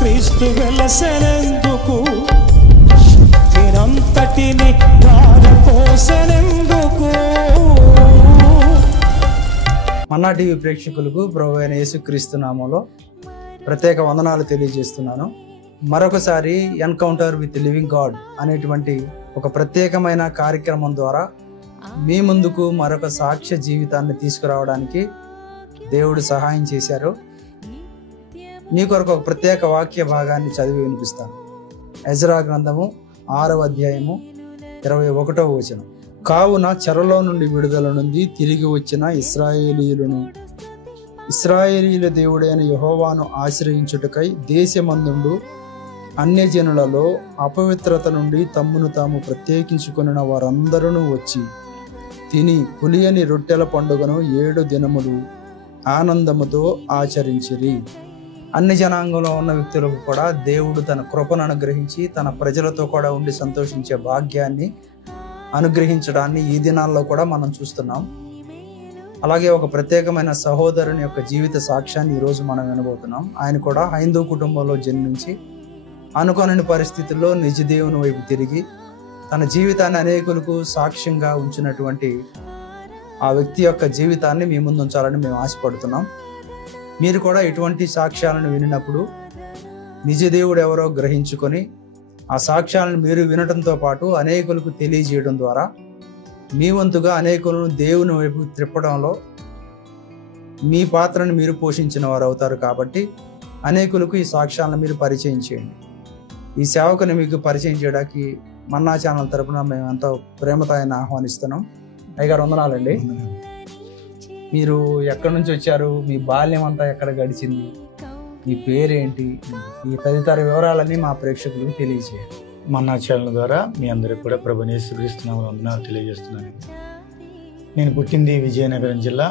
క్రీస్తు వెలసెనందుకు మీరంతటిని దారపోసెనందుకు. మన్నా టీవీ ప్రేక్షకులకు ప్రభువైన యేసుక్రీస్తు నామములో ప్రత్యేక వందనాలు తెలియజేస్తున్నాను. మరొకసారి ఎన్కౌంటర్ విత్ లివింగ్ గాడ్ అనేటువంటి ఒక ప్రత్యేకమైన కార్యక్రమం ద్వారా మీ ముందుకు మరొక సాక్ష్య జీవితాన్ని తీసుకురావడానికి దేవుడు సహాయం చేశారు. మీ కొరకు ఒక ప్రత్యేక వాక్య భాగాన్ని చదివి వినిపిస్తాను. ఎజ్రా గ్రంథము 6వ అధ్యాయము 21వ వచనం. కావున చెరలో నుండి విడుదల నుండి తిరిగి వచ్చిన ఇశ్రాయేలీయుల దేవుడైన యెహోవాను ఆశ్రయించుటకై దేశమందుండు అన్యజనులలో అపవిత్రత నుండి తమ్మును తాము ప్రత్యేకించుకొనిన వారందరూ వచ్చి తిని పులియని రొట్టెల పండుగను 7 దినములు ఆనందముతో ఆచరించిరి. అన్ని జనాంగంలో ఉన్న వ్యక్తులకు కూడా దేవుడు తన కృపను అనుగ్రహించి తన ప్రజలతో కూడా ఉండి సంతోషించే భాగ్యాన్ని అనుగ్రహించడాన్ని ఈ దినాల్లో కూడా మనం చూస్తున్నాం. అలాగే ఒక ప్రత్యేకమైన సహోదరుని యొక్క జీవిత సాక్ష్యాన్ని ఈరోజు మనం వినబోతున్నాం. ఆయన కూడా హైందవ కుటుంబంలో జన్మించి అనుకోని పరిస్థితుల్లో నిజ దేవుని వైపు తిరిగి తన జీవితాన్ని అనేకులకు సాక్ష్యంగా ఉంచినటువంటి ఆ వ్యక్తి యొక్క జీవితాన్ని మీ ముందు ఉంచాలని మేము ఆశపడుతున్నాం. మీరు కూడా ఇటువంటి సాక్ష్యాలను వినినప్పుడు నిజ దేవుడు ఎవరో గ్రహించుకొని ఆ సాక్ష్యాలను మీరు వినడంతో పాటు అనేకులకు తెలియజేయడం ద్వారా మీ వంతుగా అనేకులను దేవుని వైపు త్రిప్పడంలో మీ పాత్రను మీరు పోషించిన వారు అవుతారు. కాబట్టి అనేకులకు ఈ సాక్ష్యాలను మీరు పరిచయం చేయండి. ఈ సేవకుని మీకు పరిచయం చేయడానికి మన్నా ఛానల్ తరపున మేము ఎంతో ప్రేమతో ఆయన ఆహ్వానిస్తున్నాం. అయ్యగారు వందనాలండి. మీరు ఎక్కడి నుంచి వచ్చారు, మీ బాల్యం అంతా ఎక్కడ గడిచింది, మీ పేరేంటి, ఈ తదితర వివరాలన్నీ మా ప్రేక్షకులకు తెలియజేయండి. మన్నా ఛానల్ ద్వారా మీ అందరికీ కూడా ప్రభువైన యేసుక్రీస్తు నామములో వందనాలు తెలియజేస్తున్నాను. నేను పుట్టింది విజయనగరం జిల్లా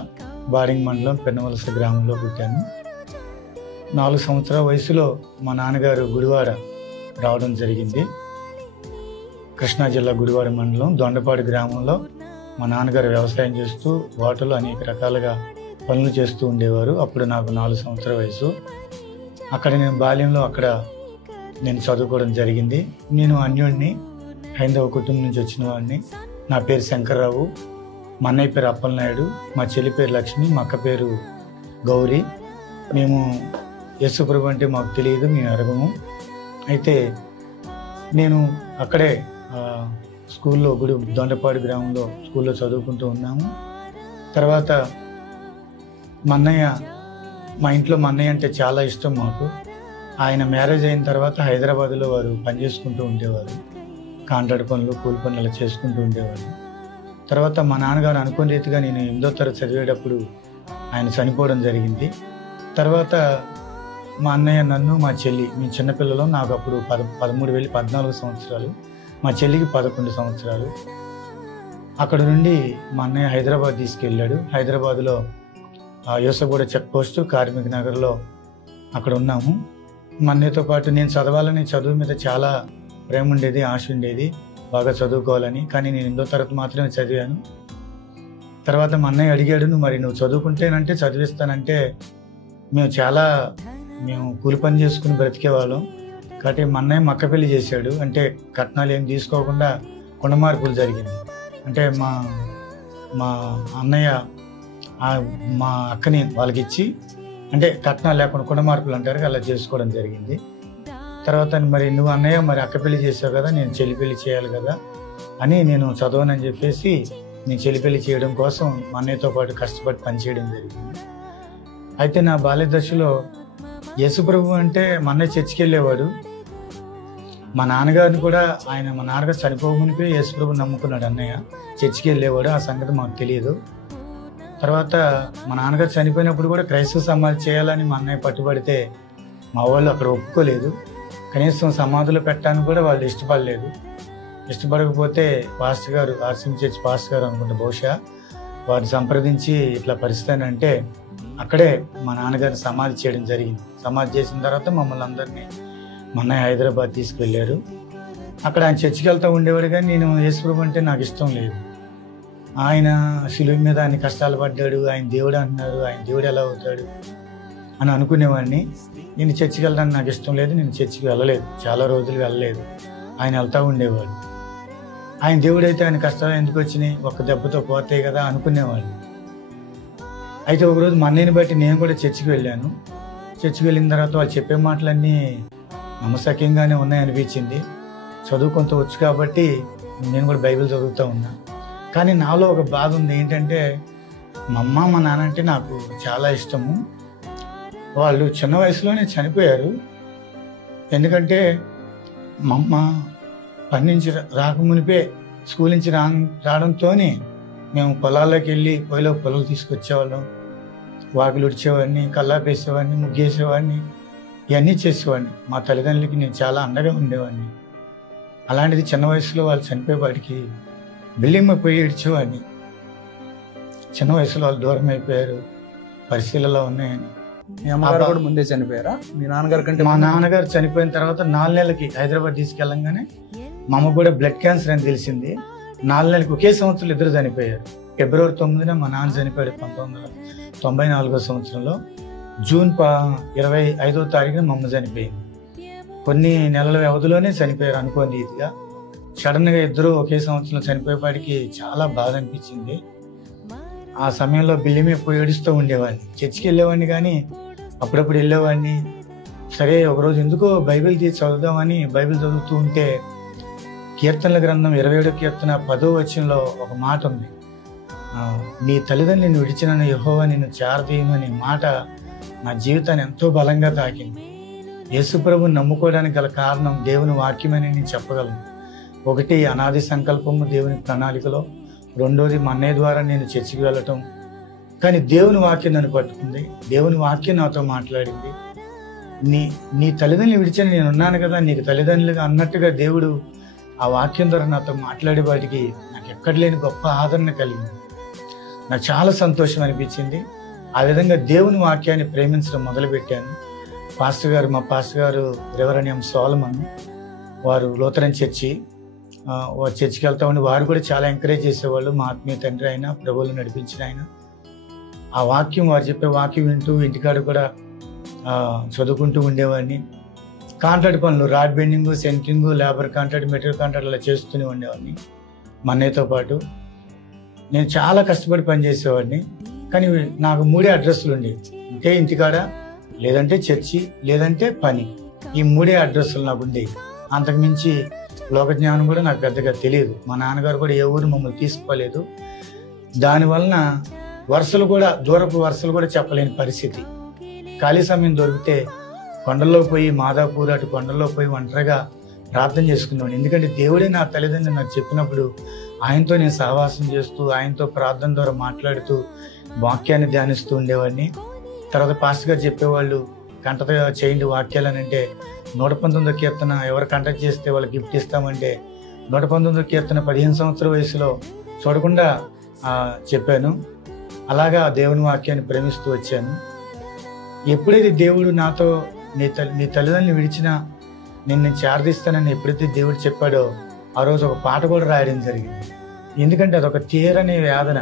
బాడింగ్ మండలం పెన్నవలస గ్రామంలో పుట్టాను. 4 సంవత్సరాల వయసులో మా నాన్నగారు గుడివాడ రావడం జరిగింది. కృష్ణా జిల్లా గుడివాడ మండలం దొండపాడు గ్రామంలో మా నాన్నగారు వ్యవసాయం చేస్తూ వాటలో అనేక రకాలుగా పనులు చేస్తూ ఉండేవారు. అప్పుడు నాకు 4 సంవత్సరాల వయసు. అక్కడ నేను బాల్యంలో నేను చదువుకోవడం జరిగింది. నేను అన్యుడిని, హైందవ కుటుంబం నుంచి వచ్చిన వాడిని. నా పేరు శంకర్రావు, మా అన్నయ్య పేరు అప్పలనాయుడు, మా చెల్లి పేరు లక్ష్మి, మా అక్క పేరు గౌరీ. మేము యేసుప్రభు అంటే మాకు తెలియదు, మేము ఎరగము. అయితే నేను అక్కడే స్కూల్లో దొండపాడు గ్రామంలో స్కూల్లో చదువుకుంటూ ఉన్నాము. తర్వాత మా ఇంట్లో మా అన్నయ్య అంటే చాలా ఇష్టం మాకు. ఆయన మ్యారేజ్ అయిన తర్వాత హైదరాబాద్లో వారు పనిచేసుకుంటూ ఉండేవారు. కాంట్రాక్ట్ పనులు, కూలి పనులు చేసుకుంటూ ఉండేవారు. తర్వాత మా నాన్నగారు అనుకున్న రీతిగా నేను 8వ తరగతి చదివేటప్పుడు ఆయన చనిపోవడం జరిగింది. తర్వాత మా అన్నయ్య, నన్ను, మా చెల్లి, మేము చిన్నపిల్లలు. నాకు అప్పుడు 13 వెళ్ళి 14 సంవత్సరాలు, మా చెల్లికి 11 సంవత్సరాలు. అక్కడ నుండి మా అన్నయ్య హైదరాబాద్ తీసుకెళ్ళాడు. హైదరాబాద్లో యోసగూడ చెక్ పోస్టు, కార్మిక నగర్లో అక్కడ ఉన్నాము. మా అన్నయ్యతో పాటు నేను చదవాలని, చదువు మీద చాలా ప్రేమ ఉండేది, ఆశ ఉండేది, బాగా చదువుకోవాలని. కానీ నేను 8వ తరగతి మాత్రమే చదివాను. తర్వాత మా అన్నయ్య అడిగాడు, నువ్వు చదువుకుంటేనంటే చదివిస్తానంటే మేము కూలి పని చేసుకుని బ్రతికేవాళ్ళం. కాబట్టి మా అన్నయ్య మక్క పెళ్లి చేశాడు. అంటే కట్నాలు ఏం తీసుకోకుండా కొండ మార్పులు జరిగింది. అంటే మా అన్నయ్య మా అక్కని వాళ్ళకి ఇచ్చి, అంటే కట్నాలు లేకుండా కొండ మార్పులు అంటారు, అలా చేసుకోవడం జరిగింది. తర్వాత నువ్వు అన్నయ్య అక్క పెళ్లి చేసావు కదా, నేను చెల్లి పెళ్లి చేయాలి కదా అని నేను చదవనని చెప్పేసి నేను చెల్లి పెళ్లి చేయడం కోసం మా అన్నయ్యతో పాటు కష్టపడి పనిచేయడం జరిగింది. అయితే నా బాల్య దశలో యేసుప్రభు అంటే మా అన్నయ్య చర్చికి వెళ్ళేవాడు. మా నాన్నగారిని కూడా మా నాన్నగారు చనిపోమునిపై యేసుప్రభు నమ్ముకున్నాడు అన్నయ్య. చర్చికి వెళ్ళేవాడు, ఆ సంగతి మాకు తెలియదు. తర్వాత మా నాన్నగారు చనిపోయినప్పుడు కూడా క్రైస్తవ సమాధి చేయాలని మా అన్నయ్య పట్టుబడితే మా వాళ్ళు అక్కడ ఒప్పుకోలేదు. కనీసం సమాధులు పెట్టడానికి కూడా వాళ్ళు ఇష్టపడకపోతే పాస్టర్ గారు, ఆర్సీఎం చర్చ్ పాస్టర్ గారు అనుకుంటే బహుశా, వారిని సంప్రదించి ఇట్లా పరిస్థితి అంటే అక్కడే మా నాన్నగారిని సమాధి చేయడం జరిగింది. సమాధి చేసిన తర్వాత మమ్మల్ని అందరినీ మా అన్నయ్య హైదరాబాద్ తీసుకువెళ్ళారు. అక్కడ ఆయన చర్చికి వెళ్తూ ఉండేవాడు. కానీ నేను యేసుప్రభు అంటే నాకు ఇష్టం లేదు. ఆయన శిలువ మీద ఆయన కష్టాలు పడ్డాడు, ఆయన దేవుడు అంటున్నారు, ఆయన దేవుడు ఎలా అవుతాడు, అని అనుకునేవాడిని. నేను చర్చికి వెళ్ళడానికి నాకు ఇష్టం లేదు, నేను చర్చికి వెళ్ళలేదు, చాలా రోజులు వెళ్ళలేదు. ఆయన వెళ్తూ ఉండేవాడు. ఆయన దేవుడైతే ఆయన కష్టాలు ఎందుకు వచ్చినాయి, ఒక్క దెబ్బతో పోతాయి కదా అనుకునేవాడిని. అయితే ఒకరోజు మా అన్నయ్యని బట్టి నేను కూడా చర్చికి వెళ్ళాను. చర్చికి వెళ్ళిన తర్వాత వాళ్ళు చెప్పే మాటలన్నీ నమ్మశక్యంగానే ఉన్నాయనిపించింది. చదువు కొంత వచ్చు కాబట్టి నేను కూడా బైబిల్ చదువుతూ ఉన్నా. కానీ నాలో ఒక బాధ ఉంది. ఏంటంటే మా అమ్మ మా నాన్న అంటే నాకు చాలా ఇష్టము. వాళ్ళు చిన్న వయసులోనే చనిపోయారు. ఎందుకంటే మా అమ్మ పని నుంచి రాకమునిపే స్కూల్ నుంచి రావడంతో మేము పొలాల్లోకి వెళ్ళి పొయ్యిలో పొలాలు తీసుకొచ్చేవాళ్ళం. వాకిలు ఉడిచేవాడిని, కల్లాపేసేవాడిని, ముగ్గేసేవాడిని, ఇవన్నీ చేసేవాడిని. మా తల్లిదండ్రులకి నేను చాలా అండగా ఉండేవాడిని. అలాంటిది చిన్న వయసులో వాళ్ళు చనిపోయేవాడికి బిల్డింగ్ పోయి ఏడ్చేవాడిని. చిన్న వయసులో వాళ్ళు దూరం అయిపోయారు, పరిస్థితులలో ఉన్నాయని. మీ అమ్మగారు కూడా ముందే చనిపోయారా? మీ నాన్నగారు కంటే? మా నాన్నగారు చనిపోయిన తర్వాత 4 నెలలకి హైదరాబాద్ తీసుకెళ్ళంగానే మా అమ్మ కూడా బ్లడ్ క్యాన్సర్ అని తెలిసింది. 4 నెలలకి ఒకే సంవత్సరంలో ఇద్దరు చనిపోయారు. ఫిబ్రవరి 9న మా నాన్న చనిపోయాడు 1994 సంవత్సరంలో. జూన్ 25వ తారీఖున మా అమ్మ చనిపోయింది. కొన్ని నెలల వ్యవధిలోనే చనిపోయారు అనుకోని రీతిగా. సడన్గా ఇద్దరు ఒకే సంవత్సరంలో చనిపోయేపాటికి చాలా బాధ అనిపించింది. ఆ సమయంలో బిల్లి మీద పోయి ఏడుస్తూ ఉండేవాడిని. చర్చికి వెళ్ళేవాడిని, కానీ అప్పుడప్పుడు వెళ్ళేవాడిని. సరే ఒకరోజు ఎందుకో బైబిల్ తీసి చదువుదామని బైబిల్ చదువుతూ ఉంటే కీర్తనల గ్రంథం 27వ కీర్తన 10వ వచనంలో ఒక మాట ఉంది. నీ తల్లిదండ్రులను విడిచిన యెహోవా నిన్ను చేరదీయమనే మాట నా జీవితాన్ని ఎంతో బలంగా తాకింది. యేసుప్రభుని నమ్ముకోవడానికి గల కారణం దేవుని వాక్యమని నేను చెప్పగలను. ఒకటి, అనాది సంకల్పము దేవుని ప్రణాళికలో. రెండోది, మా అన్నయ్య ద్వారా నేను చర్చికి వెళ్ళటం. కానీ దేవుని వాక్యం నన్ను పట్టుకుంది. దేవుని వాక్యం నాతో మాట్లాడింది. నీ తల్లిదండ్రులు విడిచని నేను ఉన్నాను కదా, నీకు తల్లిదండ్రులుగా అన్నట్టుగా దేవుడు ఆ వాక్యం ద్వారా నాతో మాట్లాడే వాటికి నాకు ఎక్కడ లేని గొప్ప ఆదరణ కలిగింది. నాకు చాలా సంతోషం అనిపించింది. ఆ విధంగా దేవుని వాక్యాన్ని ప్రేమించడం మొదలుపెట్టాను. మా పాస్టర్ గారు రెవరెండ్ ఎం సోలమన్, వారు లూథరన్ చర్చికి వెళ్తా ఉండి వారు కూడా చాలా ఎంకరేజ్ చేసేవాళ్ళు. మా ఆత్మీయ తండ్రి ఆయన, ప్రభువులు నడిపించిన ఆయన. ఆ వాక్యం, వారు చెప్పే వాక్యం వింటూ ఇంటికాడ కూడా చదువుకుంటూ ఉండేవాడిని. కాంట్రాక్ట్ పనులు, rod bending, centring, labour contract, material contract అలా చేస్తూనే ఉండేవాడిని మా అన్నయ్యతో పాటు. నేను చాలా కష్టపడి పనిచేసేవాడిని. కానీ నాకు 3 అడ్రస్లు ఉండేవి. అంటే ఇంటికాడ, లేదంటే చర్చి, లేదంటే పని. ఈ 3 అడ్రస్లు నాకు ఉండేవి. అంతకుమించి లోక జ్ఞానం కూడా నాకు పెద్దగా తెలియదు. మా నాన్నగారు కూడా ఏ ఊరు మమ్మల్ని తీసుకోలేదు. దానివలన దూరపు వరుసలు కూడా చెప్పలేని పరిస్థితి. ఖాళీ సమయం దొరికితే కొండల్లో పోయి, మాదాపూర్ అటు కొండల్లో పోయి ఒంటరిగా ప్రార్థన చేసుకునేవాడిని. ఎందుకంటే దేవుడే నా తల్లిదండ్రులు నాకు చెప్పినప్పుడు ఆయనతో నేను సహవాసం చేస్తూ, ఆయనతో ప్రార్థన ద్వారా మాట్లాడుతూ వాక్యాన్ని ధ్యానిస్తూ ఉండేవాడిని. తర్వాత పాస్టర్ గారు చెప్పేవాళ్ళు, కంటగా చేయండి వాక్యాలు అని అంటే 119వ కీర్తన ఎవరు కంటెక్ట్ చేస్తే వాళ్ళకి గిఫ్ట్ ఇస్తామంటే 119వ కీర్తన 15 సంవత్సరాల వయసులో చూడకుండా చెప్పాను. అలాగా దేవుని వాక్యాన్ని ప్రేమిస్తూ వచ్చాను. ఎప్పుడైతే దేవుడు నాతో నీ తల్లిదండ్రులు విడిచినా నేను చేరదీస్తానని ఎప్పుడైతే దేవుడు చెప్పాడో ఆ రోజు ఒక పాట కూడా రాయడం జరిగింది. ఎందుకంటే అదొక తీరని వేదన.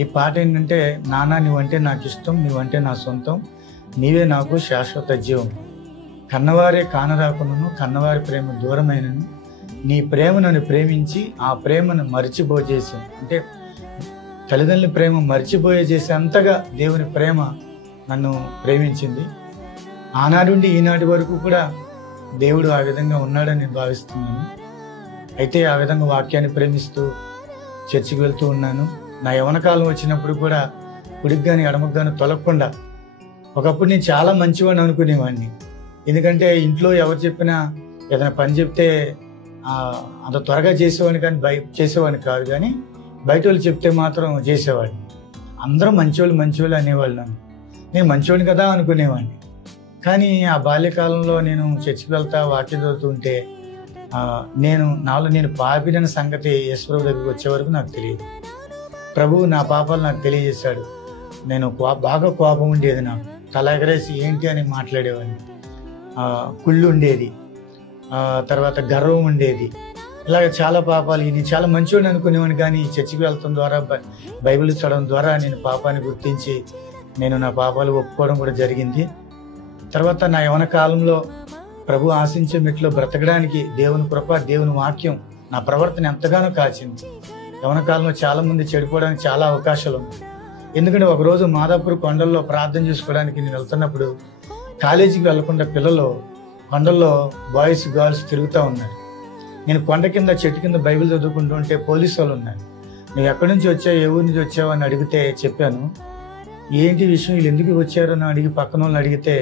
ఈ పాట ఏంటంటే, నాన్న నువ్వంటే నాకు ఇష్టం, నువ్వంటే నా సొంతం, నీవే నాకు శాశ్వత జీవం, కన్నవారే కానరాకును, కన్నవారి ప్రేమ దూరమైనను, నీ ప్రేమ నన్ను ప్రేమించి ఆ ప్రేమను మరిచిపోజేసాను. అంటే తల్లిదండ్రుల ప్రేమ మరిచిపోయే చేసే అంతగా దేవుని ప్రేమ నన్ను ప్రేమించింది. ఆనాడు నుండి ఈనాటి వరకు కూడా దేవుడు ఆ విధంగా ఉన్నాడని నేను భావిస్తున్నాను. అయితే ఆ విధంగా వాక్యాన్ని ప్రేమిస్తూ చర్చికి వెళ్తూ ఉన్నాను. నా యవనకాలం వచ్చినప్పుడు కూడా కుడికి కానీ ఎడమకు కానీ తొలగకుండా, ఒకప్పుడు నేను చాలా మంచివాడిని అనుకునేవాడిని. ఎందుకంటే ఇంట్లో ఎవరు చెప్పినా ఏదైనా పని చెప్తే అంత త్వరగా చేసేవాడిని, కానీ చేసేవాడిని కాదు. కానీ బయట వాళ్ళు చెప్తే మాత్రం చేసేవాడిని. అందరూ మంచివాళ్ళు అనేవాళ్ళు నన్ను. నేను మంచివాడిని కదా అనుకునేవాడిని. కానీ ఆ బాల్యకాలంలో నేను చర్చికి వెళ్తా వాక్యం చదువుతూ ఉంటే నాలో నేను పాపిన సంగతి యేసుప్రభు దగ్గరికి వచ్చే వరకు నాకు తెలియదు. ప్రభువు నా పాపాలు నాకు తెలియజేశాడు. నేను బాగా కోపం ఉండేది, నాకు తల ఎగరేసి ఏంటి అని మాట్లాడేవాడిని. కుళ్ళు ఉండేది, తర్వాత గర్వం ఉండేది. ఇలాగ చాలా పాపాలు. ఇది చాలా మంచివాడిని అనుకునేవాడిని. కానీ చర్చికి వెళ్ళటం ద్వారా, బైబిల్ చదవడం ద్వారా నేను పాపాన్ని గుర్తించి నేను నా పాపాలు ఒప్పుకోవడం కూడా జరిగింది. తర్వాత నా యవన కాలంలో ప్రభు ఆశించే మెట్లో బ్రతకడానికి దేవుని కృప, దేవుని వాక్యం నా ప్రవర్తన ఎంతగానో కాచింది. యవన కాలంలో చాలా మంది చెడిపోవడానికి చాలా అవకాశాలు ఉన్నాయి. ఎందుకంటే ఒకరోజు మాదాపూర్ కొండల్లో ప్రార్థన చేసుకోవడానికి నేను వెళ్తున్నప్పుడు కాలేజీకి వెళ్లకుండా పిల్లలు కొండల్లో బాయ్స్ గర్ల్స్ తిరుగుతూ ఉన్నారు. నేను కొండ కింద చెట్టు కింద బైబిల్ చదువుకుంటూ ఉంటే పోలీసు వాళ్ళు ఉన్నారు. నువ్వు ఎక్కడి నుంచి వచ్చావు, ఏ ఊరి నుంచి వచ్చావు అని అడిగితే చెప్పాను. ఏంటి విషయం, వీళ్ళు ఎందుకు వచ్చారు అని అడిగి పక్కన వాళ్ళని అడిగితే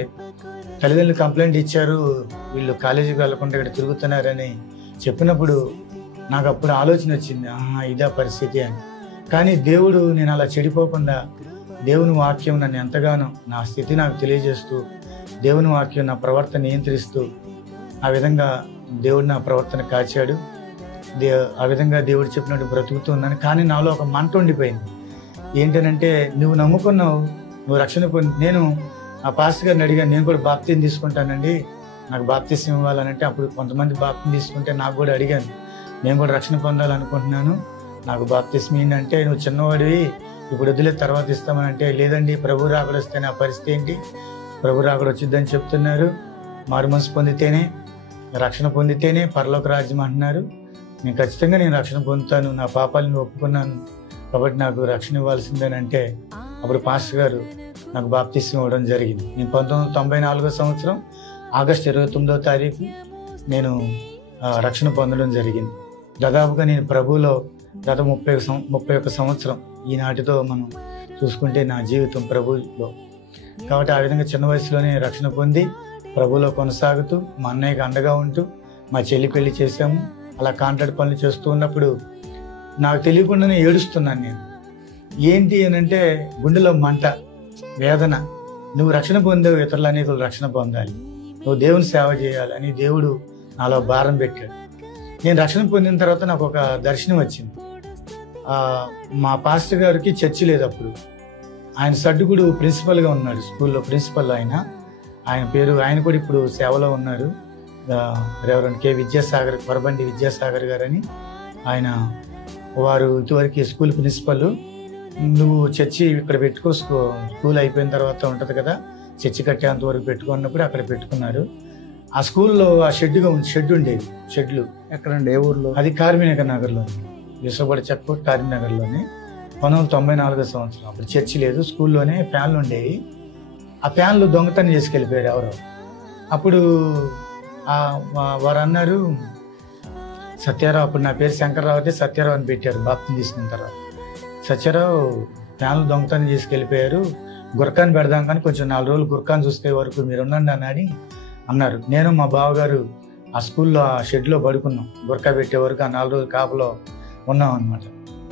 తల్లిదండ్రులు కంప్లైంట్ ఇచ్చారు, వీళ్ళు కాలేజీకి వెళ్లకుండా ఇక్కడ తిరుగుతున్నారని చెప్పినప్పుడు నాకు అప్పుడు ఆలోచన వచ్చింది, ఇదే పరిస్థితి అని. కానీ దేవుడు నేను అలా చెడిపోకుండా దేవుని వాక్యం నన్ను ఎంతగానో నా స్థితి నాకు తెలియజేస్తూ దేవుని వాక్యం నా ప్రవర్తన నియంత్రిస్తూ ఆ విధంగా దేవుడు నా ప్రవర్తన కాచాడు. ఆ విధంగా దేవుడు చెప్పినట్టు బ్రతుకుతూ ఉన్నాను. కానీ నాలో ఒక మంట ఉండిపోయింది. ఏంటనంటే నువ్వు నమ్ముకున్నావు, నువ్వు రక్షణ పొంది. నేను ఆ పాస్టర్ గారిని అడిగాను, నేను కూడా బాప్తిజం తీసుకుంటానండి, నాకు బాప్తిజం ఇవ్వాలనంటే అప్పుడు కొంతమంది బాప్తిజం తీసుకుంటే నాకు కూడా అడిగాను, నేను కూడా రక్షణ పొందాలనుకుంటున్నాను, నాకు బాప్తిజం ఏంటంటే నువ్వు చిన్నవాడివి ఇప్పుడు వదిలే తర్వాత ఇస్తామనంటే లేదండి ప్రభు రాకడ వస్తే నా పరిస్థితి ఏంటి, ప్రభు రాకడ వచ్చిద్దని చెప్తున్నారు, మారు మనసు పొందితేనే రక్షణ పొందితేనే పరలోక రాజ్యం అంటున్నారు, నేను ఖచ్చితంగా నేను రక్షణ పొందుతాను, నా పాపాలను ఒప్పుకున్నాను కాబట్టి నాకు రక్షణ ఇవ్వాల్సిందని అంటే అప్పుడు పాస్టర్ గారు నాకు బాప్తిజం ఇవ్వడం జరిగింది. నేను 1994 సంవత్సరం ఆగస్టు 29వ తారీఖు నేను రక్షణ పొందడం జరిగింది. దాదాపుగా నేను ప్రభువులో గత 31 సంవత్సరం ఈనాటితో మనం చూసుకుంటే నా జీవితం ప్రభువులో. కాబట్టి ఆ విధంగా చిన్న వయసులోనే రక్షణ పొంది ప్రభువులో కొనసాగుతూ మా అన్నయ్యకి అండగా ఉంటూ మా చెల్లి పెళ్లి చేశాము. అలా కాంట్రాక్ట్ పనులు చేస్తూ ఉన్నప్పుడు నాకు తెలియకుండానే ఏడుస్తున్నాను నేను. ఏంటి అని అంటే గుండెలో మంట, వేదన. నువ్వు రక్షణ పొందావు, ఇతరులు అనేకులు రక్షణ పొందాలి, నువ్వు దేవుని సేవ చేయాలి అని దేవుడు నాలో భారం పెట్టాడు. నేను రక్షణ పొందిన తర్వాత నాకు ఒక దర్శనం వచ్చింది. మా పాస్టర్ గారికి చర్చి లేదు అప్పుడు. ఆయన సడ్డుగుడు ప్రిన్సిపల్గా ఉన్నాడు, స్కూల్లో ప్రిన్సిపల్ ఆయన పేరు. ఆయన కూడా ఇప్పుడు సేవలో ఉన్నారు. రెవరెండ్ కె విద్యాసాగర్, కొరబండి విద్యాసాగర్ గారని ఆయన, వారు ఇటువరకు స్కూల్ ప్రిన్సిపల్. నువ్వు చర్చి ఇక్కడ పెట్టుకో, స్కూల్ అయిపోయిన తర్వాత ఉంటుంది కదా, చర్చి కట్టేంత వరకు పెట్టుకున్నప్పుడు అక్కడ పెట్టుకున్నారు. ఆ స్కూల్లో ఆ షెడ్ ఉండేది. షెడ్లు ఎక్కడండి, ఏ ఊర్లో? అది కార్మినగర్ నగర్లోనే, విశ్వపడి చెక్కోట్ కార్మినగర్లోనే. 1994 సంవత్సరం. అప్పుడు చర్చి లేదు, స్కూల్లోనే ఫ్యాన్లు ఉండేవి. ఆ ఫ్యాన్లు దొంగతనం చేసుకెళ్ళిపోయారు ఎవరో. అప్పుడు వారు అన్నారు, సత్యారావు, అప్పుడు నా పేరు శంకర్రావు అయితే సత్యారావు అని పెట్టారు బాప్తిజం తీసుకున్న తర్వాత. సత్యారావు ఫ్యాన్లు దొంగతనం చేసుకెళ్ళిపోయారు, గుర్కాన్ని పెడదాం కానీ కొంచెం 4 రోజులు గుర్కాన్ని చూస్తే వరకు మీరు ఉండండి అని అన్నారు. నేను మా బావగారు ఆ స్కూల్లో ఆ షెడ్లో పడుకున్నాం, గుర్కా పెట్టే వరకు ఆ 4 రోజులు కాపులో ఉన్నాం అనమాట.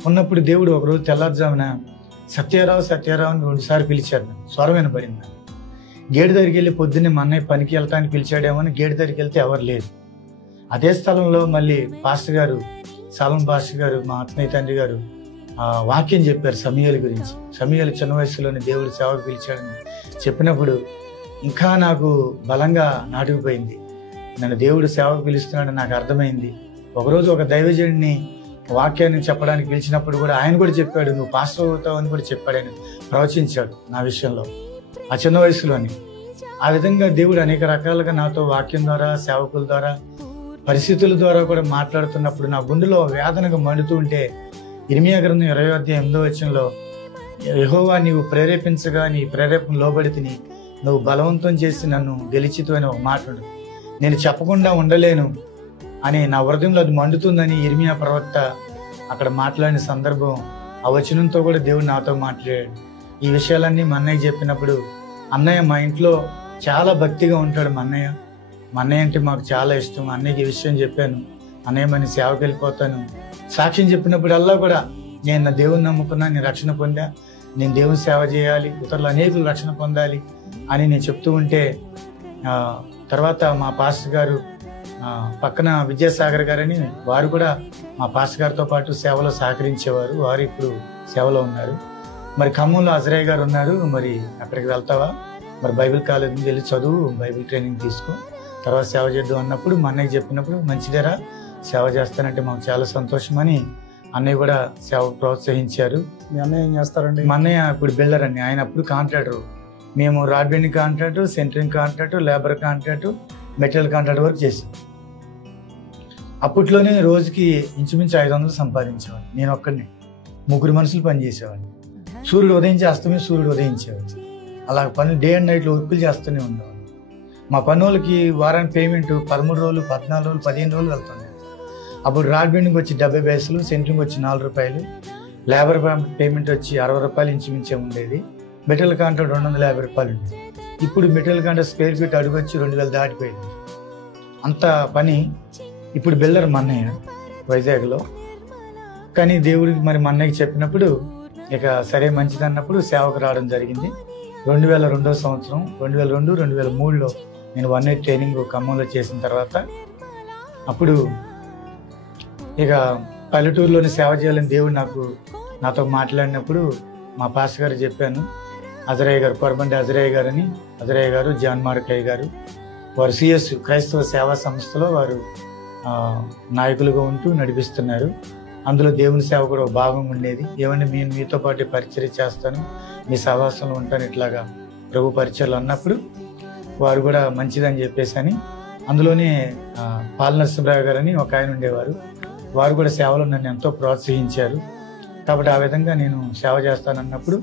ఉన్నప్పుడు దేవుడు ఒకరోజు తెల్లారుజామున సత్యారావు సత్యారావు అని 2 సార్లు పిలిచారు. స్వరం వినబడింది. గేటు దగ్గరికి వెళ్ళి పొద్దున్నే మా అన్నయ్య పనికి వెళ్తానికి పిలిచాడేమో అని గేటు దగ్గరికి వెళ్తే ఎవరు లేదు. అదే స్థలంలో మళ్ళీ పాస్టర్ గారు, సాలం పాస్టర్ గారు, మా అత్తయ్య తండ్రి గారు వాక్యం చెప్పారు సమూయేలు గురించి. సమూయేలు చిన్న వయసులోనే దేవుడు సేవకు పిలిచాడని చెప్పినప్పుడు ఇంకా నాకు బలంగా నాటుకుపోయింది. నన్ను దేవుడు సేవకు పిలుస్తున్నాడని నాకు అర్థమైంది. ఒకరోజు ఒక దైవజనుడిని వాక్యాన్ని చెప్పడానికి పిలిచినప్పుడు కూడా ఆయన కూడా చెప్పాడు, నువ్వు పాస్టర్ అవుతావు అని కూడా చెప్పాడు. ఆయన ప్రవచించాడు నా విషయంలో ఆ చిన్న వయసులోని. ఆ విధంగా దేవుడు అనేక రకాలుగా నాతో వాక్యం ద్వారా, సేవకుల ద్వారా, పరిస్థితుల ద్వారా కూడా మాట్లాడుతున్నప్పుడు నా గుండెలో వేదనగా మండుతూ ఉంటే ఇర్మియా గ్రంథం 20:8 యెహోవా నీవు ప్రేరేపించగా నీ ప్రేరేపణ లోబడి తిని నువ్వు బలవంతం చేసి నన్ను గెలిచితు అని ఒక మాట ఉంది. నేను చెప్పకుండా ఉండలేను అని నా హృదయంలో అది మండుతుందని ఇర్మియా ప్రవక్త అక్కడ మాట్లాడిన సందర్భం, ఆ వచనంతో కూడా దేవుడు నాతో మాట్లాడాడు. ఈ విషయాలన్నీ మా అన్నయ్య చెప్పినప్పుడు, అన్నయ్య మా ఇంట్లో చాలా భక్తిగా ఉంటాడు. మా అన్నయ్య అంటే మాకు చాలా ఇష్టం. అన్నయ్యకి ఈ విషయం చెప్పాను, అన్నయ్య మన సేవకి వెళ్ళిపోతాను. సాక్ష్యం చెప్పినప్పుడల్లా కూడా నేను నా దేవుని నమ్ముకున్నా, నేను రక్షణ పొందా, నేను దేవుని సేవ చేయాలి, ఇతరులు అనేకులు రక్షణ పొందాలి అని నేను చెప్తూ ఉంటే తర్వాత మా పాస్టర్ గారు పక్కన విద్యాసాగర్ గారని వారు కూడా మా పాస్టర్ గారితో పాటు సేవలో సహకరించేవారు. వారు ఇప్పుడు సేవలో ఉన్నారు. మరి ఖమ్మంలో అజరయ్య గారు ఉన్నారు, మరి అక్కడికి వెళ్తావా, మరి బైబిల్ కాలేజీకి వెళ్ళి చదువు, బైబిల్ ట్రైనింగ్ తీసుకో, తర్వాత సేవ చేద్దాం అన్నప్పుడు మా అన్నయ్య చెప్పినప్పుడు మంచిదేరా సేవ చేస్తానంటే మాకు చాలా సంతోషం అని అన్నయ్య కూడా సేవకు ప్రోత్సహించారు. మీ అన్నయ్య ఏం చేస్తారండి? మా అన్నయ్య ఇప్పుడు బిల్డర్ అండి. ఆయన అప్పుడు కాంట్రాక్టర్. మేము rod bending contract, centering contract, labour contract, material contract వరకు చేసాం. అప్పట్లోనే రోజుకి ఇంచుమించు 500 సంపాదించేవాడిని. నేను ఒక్కడిని, 3 మనుషులు పని చేసేవాడిని. సూర్యుడు ఉదయించి అస్తమే సూర్యుడు ఉదయించేవాడు. అలా పని డే అండ్ నైట్లో వర్కులు చేస్తూనే ఉండేవాడు. మా పని వాళ్ళకి వారానికి పేమెంట్ 13 రోజులు, 14 రోజులు, 15 రోజులు వెళ్తుండే. అప్పుడు రాడ్ బెండింగ్ వచ్చి 70 పైసలు, సెంటరింగ్ వచ్చి 4 రూపాయలు, లేబర్ పేమెంట్ వచ్చి 60 రూపాయలు ఇంచుమించే ఉండేది. మెటీరియల్ కాంట్రాక్ట్ 250 రూపాయలు ఉండేది. ఇప్పుడు మెటీరియల్ కాంట్రాక్ట్ స్క్వేర్ ఫీట్ అడుగు వచ్చి 2000 దాటిపోయింది. అంత పని. ఇప్పుడు బిల్డర్ మా అన్నయ్య వైజాగ్లో. కానీ దేవుడికి మరి మా అన్నయ్యకి చెప్పినప్పుడు ఇక సరే మంచిది అన్నప్పుడు సేవకు రావడం జరిగింది. 2002వ సంవత్సరం 2002, 2003లో నేను 1 ఇయర్ ట్రైనింగ్ ఖమ్మంలో చేసిన తర్వాత అప్పుడు ఇక పల్లెటూరులోని సేవ చేయాలని దేవుడు నాతో మాట్లాడినప్పుడు మా పాస్టర్ గారు చెప్పాను. అజరయ్య గారు, కొరబండి అజరయ్య గారు అని, అజరయ్య గారు, జాన్ మార్కయ్య గారు, వారు సిఎస్ క్రైస్తవ సేవా సంస్థలో వారు నాయకులుగా ఉంటూ నడిపిస్తున్నారు. అందులో దేవుని సేవ కూడా భాగం ఉండేది. ఏమంటే నేను మీతో పాటు పరిచర్య చేస్తాను, మీ సహవాసంలో ఉంటాను, ఇట్లాగా ప్రభు పరిచర్లు అన్నప్పుడు వారు కూడా మంచిదని చెప్పేసి అని అందులోనే పాలనరసింహరావు గారు అని ఒక ఆయన ఉండేవారు. వారు కూడా సేవలో నన్ను ఎంతో ప్రోత్సహించారు. కాబట్టి ఆ విధంగా నేను సేవ చేస్తానన్నప్పుడు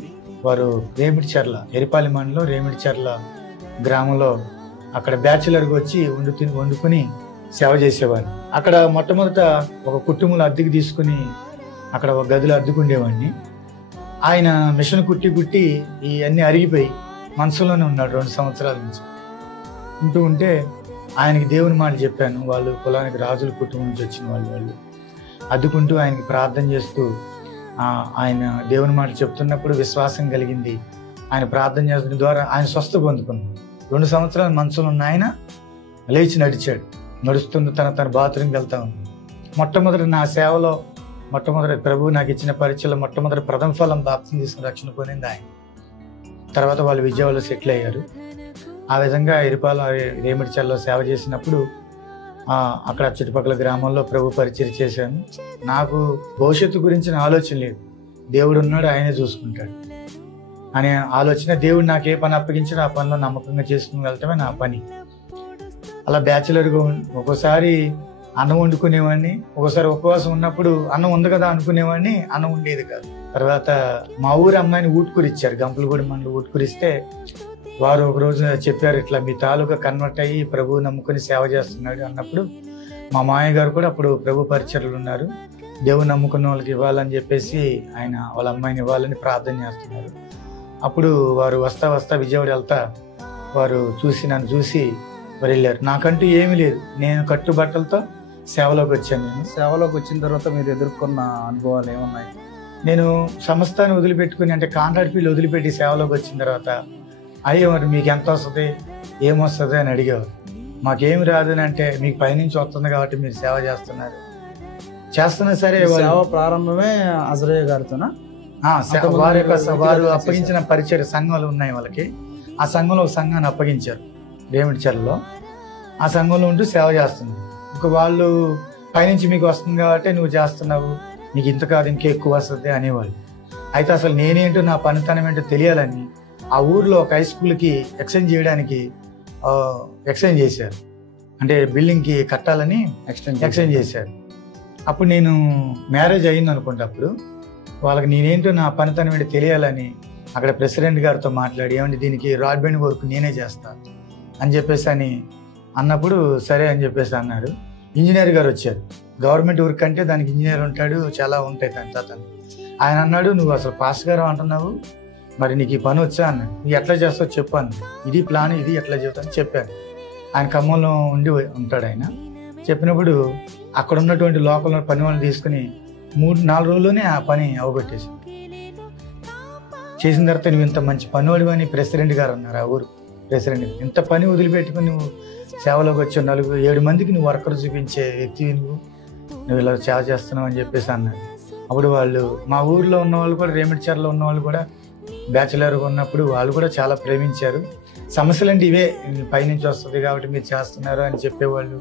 వారు రేమిడిచెర్ల, ఎరిపాలి మండలం రేమిడిచెర్ల గ్రామంలో అక్కడ బ్యాచులర్గా వచ్చి వండుకుని సేవ చేసేవాడిని. అక్కడ మొట్టమొదట ఒక కుటుంబంలో అద్దెకి తీసుకుని అక్కడ ఒక గదిలో అద్దెకుండేవాడిని. ఆయన మిషన్ కుట్టి ఇవన్నీ అరిగిపోయి మనసులోనే ఉన్నాడు 2 సంవత్సరాల నుంచి. ఉంటే ఆయనకి దేవుని మాట చెప్పాను. వాళ్ళు కులానికి రాజుల కుటుంబం నుంచి వచ్చిన వాళ్ళు అద్దుకుంటూ ఆయనకి ప్రార్థన చేస్తూ ఆయన దేవుని మాట చెప్తున్నప్పుడు విశ్వాసం కలిగింది. ఆయన ప్రార్థన చేస్తున్న ద్వారా ఆయన స్వస్థ పొందుకున్నాడు. 2 సంవత్సరాల మనసులో ఉన్న ఆయన లేచి నడిచాడు. నడుస్తున్న తన బాత్రూమ్కి వెళ్తా ఉన్నాడు. మొట్టమొదటి నా సేవలో ప్రభువు నాకు ఇచ్చిన పరిచయలో మొట్టమొదటి ప్రథమ ఫలం బాప్తిసం తీసుకుని రక్షణ పొందింది ఆయన. తర్వాత వాళ్ళు విజయవాడలో సెటిల్ అయ్యారు. ఆ విధంగా రేమిడిచెర్లలో సేవ చేసినప్పుడు అక్కడ చుట్టుపక్కల గ్రామంలో ప్రభు పరిచయం చేశాను. నాకు భవిష్యత్తు గురించిన ఆలోచన లేదు. దేవుడు ఉన్నాడు, ఆయనే చూసుకుంటాడు అనే ఆలోచన. దేవుడు నాకు ఏ పని అప్పగించాడో ఆ పనిలో నమ్మకంగా చేసుకుని వెళ్తామే నా పని. అలా బ్యాచులర్గా ఒక్కోసారి అన్నం వండుకునేవాడిని, ఒకసారి ఉపవాసం ఉన్నప్పుడు అన్నం ఉంది కదా అనుకునేవాడిని, అన్నం ఉండేది కాదు. తర్వాత మా ఊరి అమ్మాయిని ఊటుకూరిచ్చారు, గంపలగూడి మండలి ఊటుకూరిస్తే వారు ఒక రోజు చెప్పారు, ఇట్లా మీ తాలూకా కన్వర్ట్ అయ్యి ప్రభువు నమ్ముకుని సేవ చేస్తున్నాడు అన్నప్పుడు మా మామయ్య గారు కూడా అప్పుడు ప్రభు పరిచర్లు ఉన్నారు, దేవుని నమ్ముకున్న వాళ్ళకి ఇవ్వాలని చెప్పేసి ఆయన వాళ్ళ అమ్మాయిని ఇవ్వాలని ప్రార్థన చేస్తున్నారు. అప్పుడు వారు వస్తా విజయవాడ వెళ్తా వారు నన్ను చూసి వారు వెళ్ళారు. నాకంటూ ఏమీ లేదు, నేను కట్టుబట్టలతో సేవలోకి వచ్చాను. నేను సేవలోకి వచ్చిన తర్వాత మీరు ఎదుర్కొన్న అనుభవాలు ఏమున్నాయి? నేను సంస్థను వదిలిపెట్టుకుని అంటే కాంట్రాక్ట్ ఫీల్డ్ వదిలిపెట్టి సేవలోకి వచ్చిన తర్వాత అయ్యేవారు మీకు ఎంత వస్తుంది, ఏమొస్తుంది అని అడిగేవారు. మాకేమి రాదు అని అంటే మీకు పైనుంచి వస్తుంది కాబట్టి మీరు సేవ చేస్తున్నా సరే. సేవ ప్రారంభమే అజరయ్య గారితోనా? వారు అప్పగించిన పరిచయ సంఘాలు ఉన్నాయి వాళ్ళకి. ఆ సంఘంలో ఒక సంఘాన్ని అప్పగించారు రేమిడిచెర్లలో. ఆ సంఘంలో ఉంటూ సేవ చేస్తున్నారు. ఇంకా వాళ్ళు పైనుంచి మీకు వస్తుంది కాబట్టి నువ్వు చేస్తున్నావు, నీకు ఇంత కాదు ఇంకా ఎక్కువ వస్తుంది అనేవాళ్ళు. అయితే అసలు నేనేంటో నా పనితనం ఏంటో తెలియాలని ఆ ఊర్లో ఒక హై స్కూల్కి ఎక్స్చేంజ్ చేయడానికి ఎక్స్చేంజ్ చేశారు. అంటే బిల్డింగ్కి కట్టాలని ఎక్స్చేంజ్ చేశారు. అప్పుడు నేను మ్యారేజ్ అయింది అనుకుంటే అప్పుడు వాళ్ళకి నేనేంటో నా పనితనం ఏంటో తెలియాలని అక్కడ ప్రెసిడెంట్ గారితో మాట్లాడి, ఏమంటే దీనికి రాడ్ బెండ్ వర్క్ నేనే చేస్తాను అని చెప్పేసి అని అన్నప్పుడు సరే అని చెప్పేసి అన్నారు. ఇంజనీర్ గారు వచ్చారు. గవర్నమెంట్ వర్క్ అంటే దానికి ఇంజనీర్ ఉంటాడు, చాలా ఉంటాయి తను. ఆయన అన్నాడు, నువ్వు అసలు పాస్ గారు అంటున్నావు, మరి నీకు ఈ పని వచ్చా అన్నాడు. నీకు ఎట్లా చేస్తావు చెప్పాను, ఇది ప్లాన్, ఇది ఎట్లా చెప్తాను చెప్పాను. ఆయన ఖమ్మంలో ఉండి ఉంటాడు. ఆయన చెప్పినప్పుడు అక్కడ ఉన్నటువంటి లోకల్ పని వాళ్ళని తీసుకుని 3-4 రోజుల్లోనే ఆ పని అవగొట్టేసి చేసిన తర్వాత నువ్వు ఇంత మంచి పనివాడు అని ప్రెసిడెంట్ గారు అన్నారు. ఆ ఊరు ప్రెసిడెంట్, ఇంత పని వదిలిపెట్టుకుని నువ్వు సేవలోకి వచ్చావు, 4-7 మందికి నువ్వు వర్కర్ చూపించే వ్యక్తివి, నువ్వు ఇలా సేవ చేస్తున్నావు అని చెప్పేసి అన్నారు. అప్పుడు వాళ్ళు మా ఊర్లో ఉన్న వాళ్ళు కూడా, రేమిడిచెర్లలో ఉన్న వాళ్ళు కూడా బ్యాచులర్గా ఉన్నప్పుడు వాళ్ళు కూడా చాలా ప్రేమించారు. సమస్యలు అంటే ఇవే, పైనుంచి వస్తుంది కాబట్టి మీరు చేస్తున్నారు అని చెప్పేవాళ్ళు.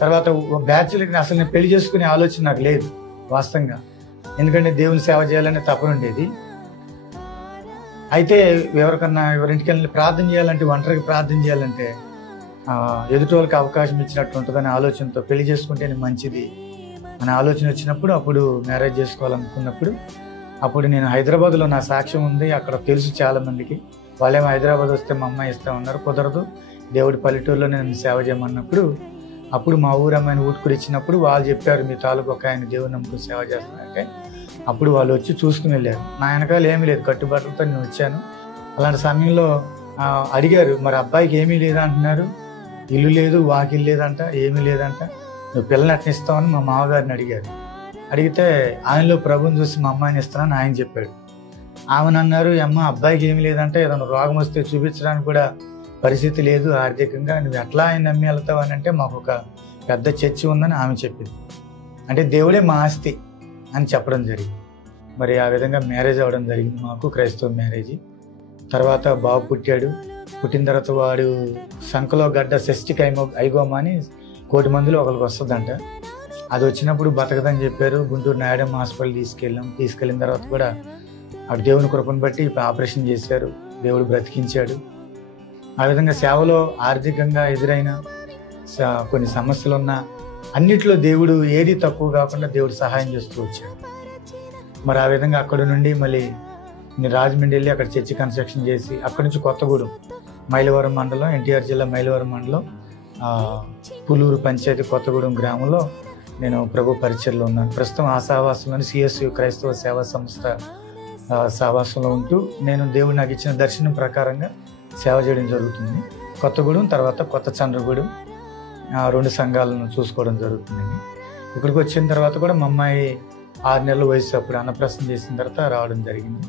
తర్వాత బ్యాచులర్ అసలు నేను పెళ్లి చేసుకునే ఆలోచన నాకు లేదు వాస్తవంగా. ఎందుకంటే దేవుని సేవ చేయాలనే తపన ఉండేది. అయితే ఎవరింటికి వెళ్ళి ప్రార్థన చేయాలంటే, ఒంటరికి ప్రార్థన చేయాలంటే ఎదుటి వాళ్ళకి అవకాశం ఇచ్చినట్టు ఉంటుందనే ఆలోచనతో పెళ్లి చేసుకుంటేనే మంచిది అనే ఆలోచన వచ్చినప్పుడు, అప్పుడు మ్యారేజ్ చేసుకోవాలనుకున్నప్పుడు, అప్పుడు నేను హైదరాబాద్లో నా సాక్ష్యం ఉంది, అక్కడ తెలుసు చాలా మందికి. వాళ్ళేమో హైదరాబాద్ వస్తే మా అమ్మాయి ఇస్తామన్నారు. కుదరదు, దేవుడి పల్లెటూరులో నేను సేవ చేయమన్నప్పుడు, అప్పుడు మా ఊరు అమ్మాయిని ఊటుకుడి ఇచ్చినప్పుడు వాళ్ళు చెప్పారు, మీ తాలూకు ఒక ఆయన దేవుని నమ్ముకుని సేవ చేస్తున్నారంటే, అప్పుడు వాళ్ళు వచ్చి చూసుకుని వెళ్ళారు. నా వెనకాల ఏమీ లేదు, కట్టుబాట్లతో నేను వచ్చాను. అలాంటి సమయంలో అడిగారు, మరి అబ్బాయికి ఏమీ లేదా అంటున్నారు, ఇల్లు లేదు, వాకిల్ లేదంట, ఏమీ లేదంట, నువ్వు పిల్లని అట్లా ఇస్తావని మా మామగారిని అడిగారు. అడిగితే ఆయనలో ప్రభుని చూసి మా అమ్మాయిని ఇస్తానని ఆయన చెప్పాడు. ఆమెను అన్నారు, అమ్మ అబ్బాయికి ఏమీ లేదంటే, ఏదైనా రోగం వస్తే చూపించడానికి కూడా పరిస్థితి లేదు ఆర్థికంగా, నువ్వు ఎట్లా ఆయన నమ్మి వెళ్తావు అని అంటే, మాకు ఒక పెద్ద చర్చి ఉందని ఆమె చెప్పింది. అంటే దేవుడే మా ఆస్తి అని చెప్పడం జరిగింది. మరి ఆ విధంగా మ్యారేజ్ అవ్వడం జరిగింది మాకు, క్రైస్తవ మ్యారేజ్. తర్వాత బాబు పుట్టాడు. పుట్టిన తర్వాత వాడు సంఖలో గడ్డ సెస్టిక్ ఐగోమా అని 1,000,000 మందిలో ఒకరికి వస్తుందంట. అది వచ్చినప్పుడు బతకదని చెప్పారు. గుంటూరు నాయుడమ్మ హాస్పిటల్ తీసుకెళ్ళిన తర్వాత కూడా అటు దేవుని కృపను బట్టి ఆపరేషన్ చేశారు, దేవుడు బ్రతికించాడు. ఆ విధంగా సేవలో ఆర్థికంగా ఎదురైన కొన్ని సమస్యలు ఉన్నా అన్నిట్లో దేవుడు ఏది తక్కువ కాకుండా దేవుడు సహాయం చేస్తూ వచ్చాడు. మరి ఆ విధంగా అక్కడ నుండి మళ్ళీ నేను రాజమండ్రి వెళ్ళి అక్కడ చర్చి కన్స్ట్రక్షన్ చేసి, అక్కడి నుంచి కొత్తగూడెం మైలవరం మండలం, ఎన్టీఆర్ జిల్లా మైలవరం మండలం, పులూరు పంచాయతీ కొత్తగూడెం గ్రామంలో నేను ప్రభు పరిచర్లో ఉన్నాను. ప్రస్తుతం ఆ సహవాసంలోని CSU క్రైస్తవ సేవా సంస్థ సహవాసంలో ఉంటూ నేను దేవుడు నాకు ఇచ్చిన దర్శనం ప్రకారంగా సేవ చేయడం జరుగుతుంది. కొత్తగూడెం తర్వాత కొత్త చంద్రగూడెం 2 సంఘాలను చూసుకోవడం జరుగుతుందండి. ఇక్కడికి వచ్చిన తర్వాత కూడా మా అమ్మాయి 6 నెలల వయసు అప్పుడు అన్నప్రాసన చేసిన తర్వాత రావడం జరిగింది.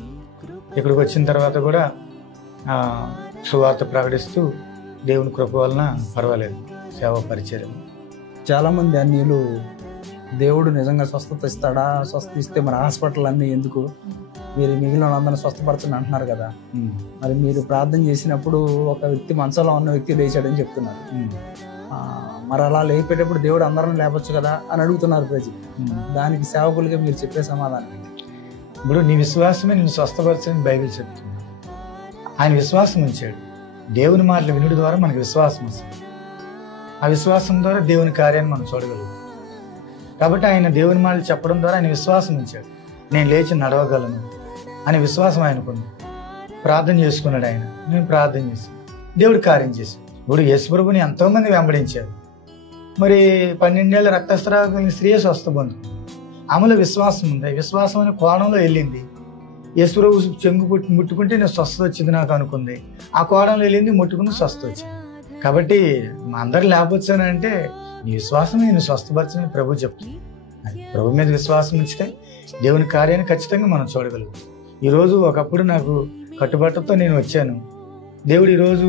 ఇక్కడికి వచ్చిన తర్వాత కూడా సువార్త ప్రకటిస్తూ దేవుని కృప వలన పర్వాలేదు సేవ పరిచయం. చాలామంది అన్యులు దేవుడు నిజంగా స్వస్థత ఇస్తాడా, స్వస్థత ఇస్తే మరి హాస్పిటల్ అన్నీ ఎందుకు, మీరు మిగిలిన వాళ్ళందరినీ స్వస్థపరచని అంటున్నారు కదా. మరి మీరు ప్రార్థన చేసినప్పుడు ఒక వ్యక్తి మంచంలో ఉన్న వ్యక్తి లేచాడని చెప్తున్నారు. మరి అలా లేపేటప్పుడు దేవుడు అందరిని లేపచ్చు కదా అని అడుగుతున్నారు ప్రజలు. దానికి సేవకులుగా మీరు చెప్పే సమాధానం? ఇప్పుడు నీ విశ్వాసమే నేను స్వస్థపరచని బైబిల్ చెప్తుంది. ఆయన విశ్వాసం ఉంచాడు. దేవుని మాటలు వినుడి ద్వారా మనకు విశ్వాసం వస్తుంది. ఆ విశ్వాసం ద్వారా దేవుని కార్యాన్ని మనం చూడగలుగుతాం. కాబట్టి ఆయన దేవుని మాటలు చెప్పడం ద్వారా ఆయన విశ్వాసం ఉంచాడు. నేను లేచి నడవగలను అనే విశ్వాసం ఆయనకుంది. ప్రార్థన చేసుకున్నాడు ఆయన, నేను ప్రార్థన చేశాను, దేవుడు కార్యం చేశాడు. ఇప్పుడు యేసుప్రభుని ఎంతోమంది వెంబడించారు. మరి 12 ఏళ్ల రక్తస్రావ స్త్రీ స్వస్థబంధు, ఆమెలో విశ్వాసం ఉంది. విశ్వాసం అనే కోణంలో వెళ్ళింది. యేసుప్రభు చెంగు ముట్టుకుంటే నేను స్వస్థత వచ్చింది నాకు అనుకుంది. ఆ కోణంలో వెళ్ళింది, ముట్టుకుని స్వస్థత వచ్చింది. కాబట్టి మా అందరు లేకపోవచ్చాను అంటే నీ విశ్వాసమే నేను స్వస్థపరచని ప్రభు చెప్తుంది. ప్రభు మీద విశ్వాసం ఉంచితే దేవుని కార్యాన్ని ఖచ్చితంగా మనం చూడగలుగుతాం. ఈరోజు ఒకప్పుడు నాకు కట్టుబాటుతో నేను వచ్చాను. దేవుడు ఈరోజు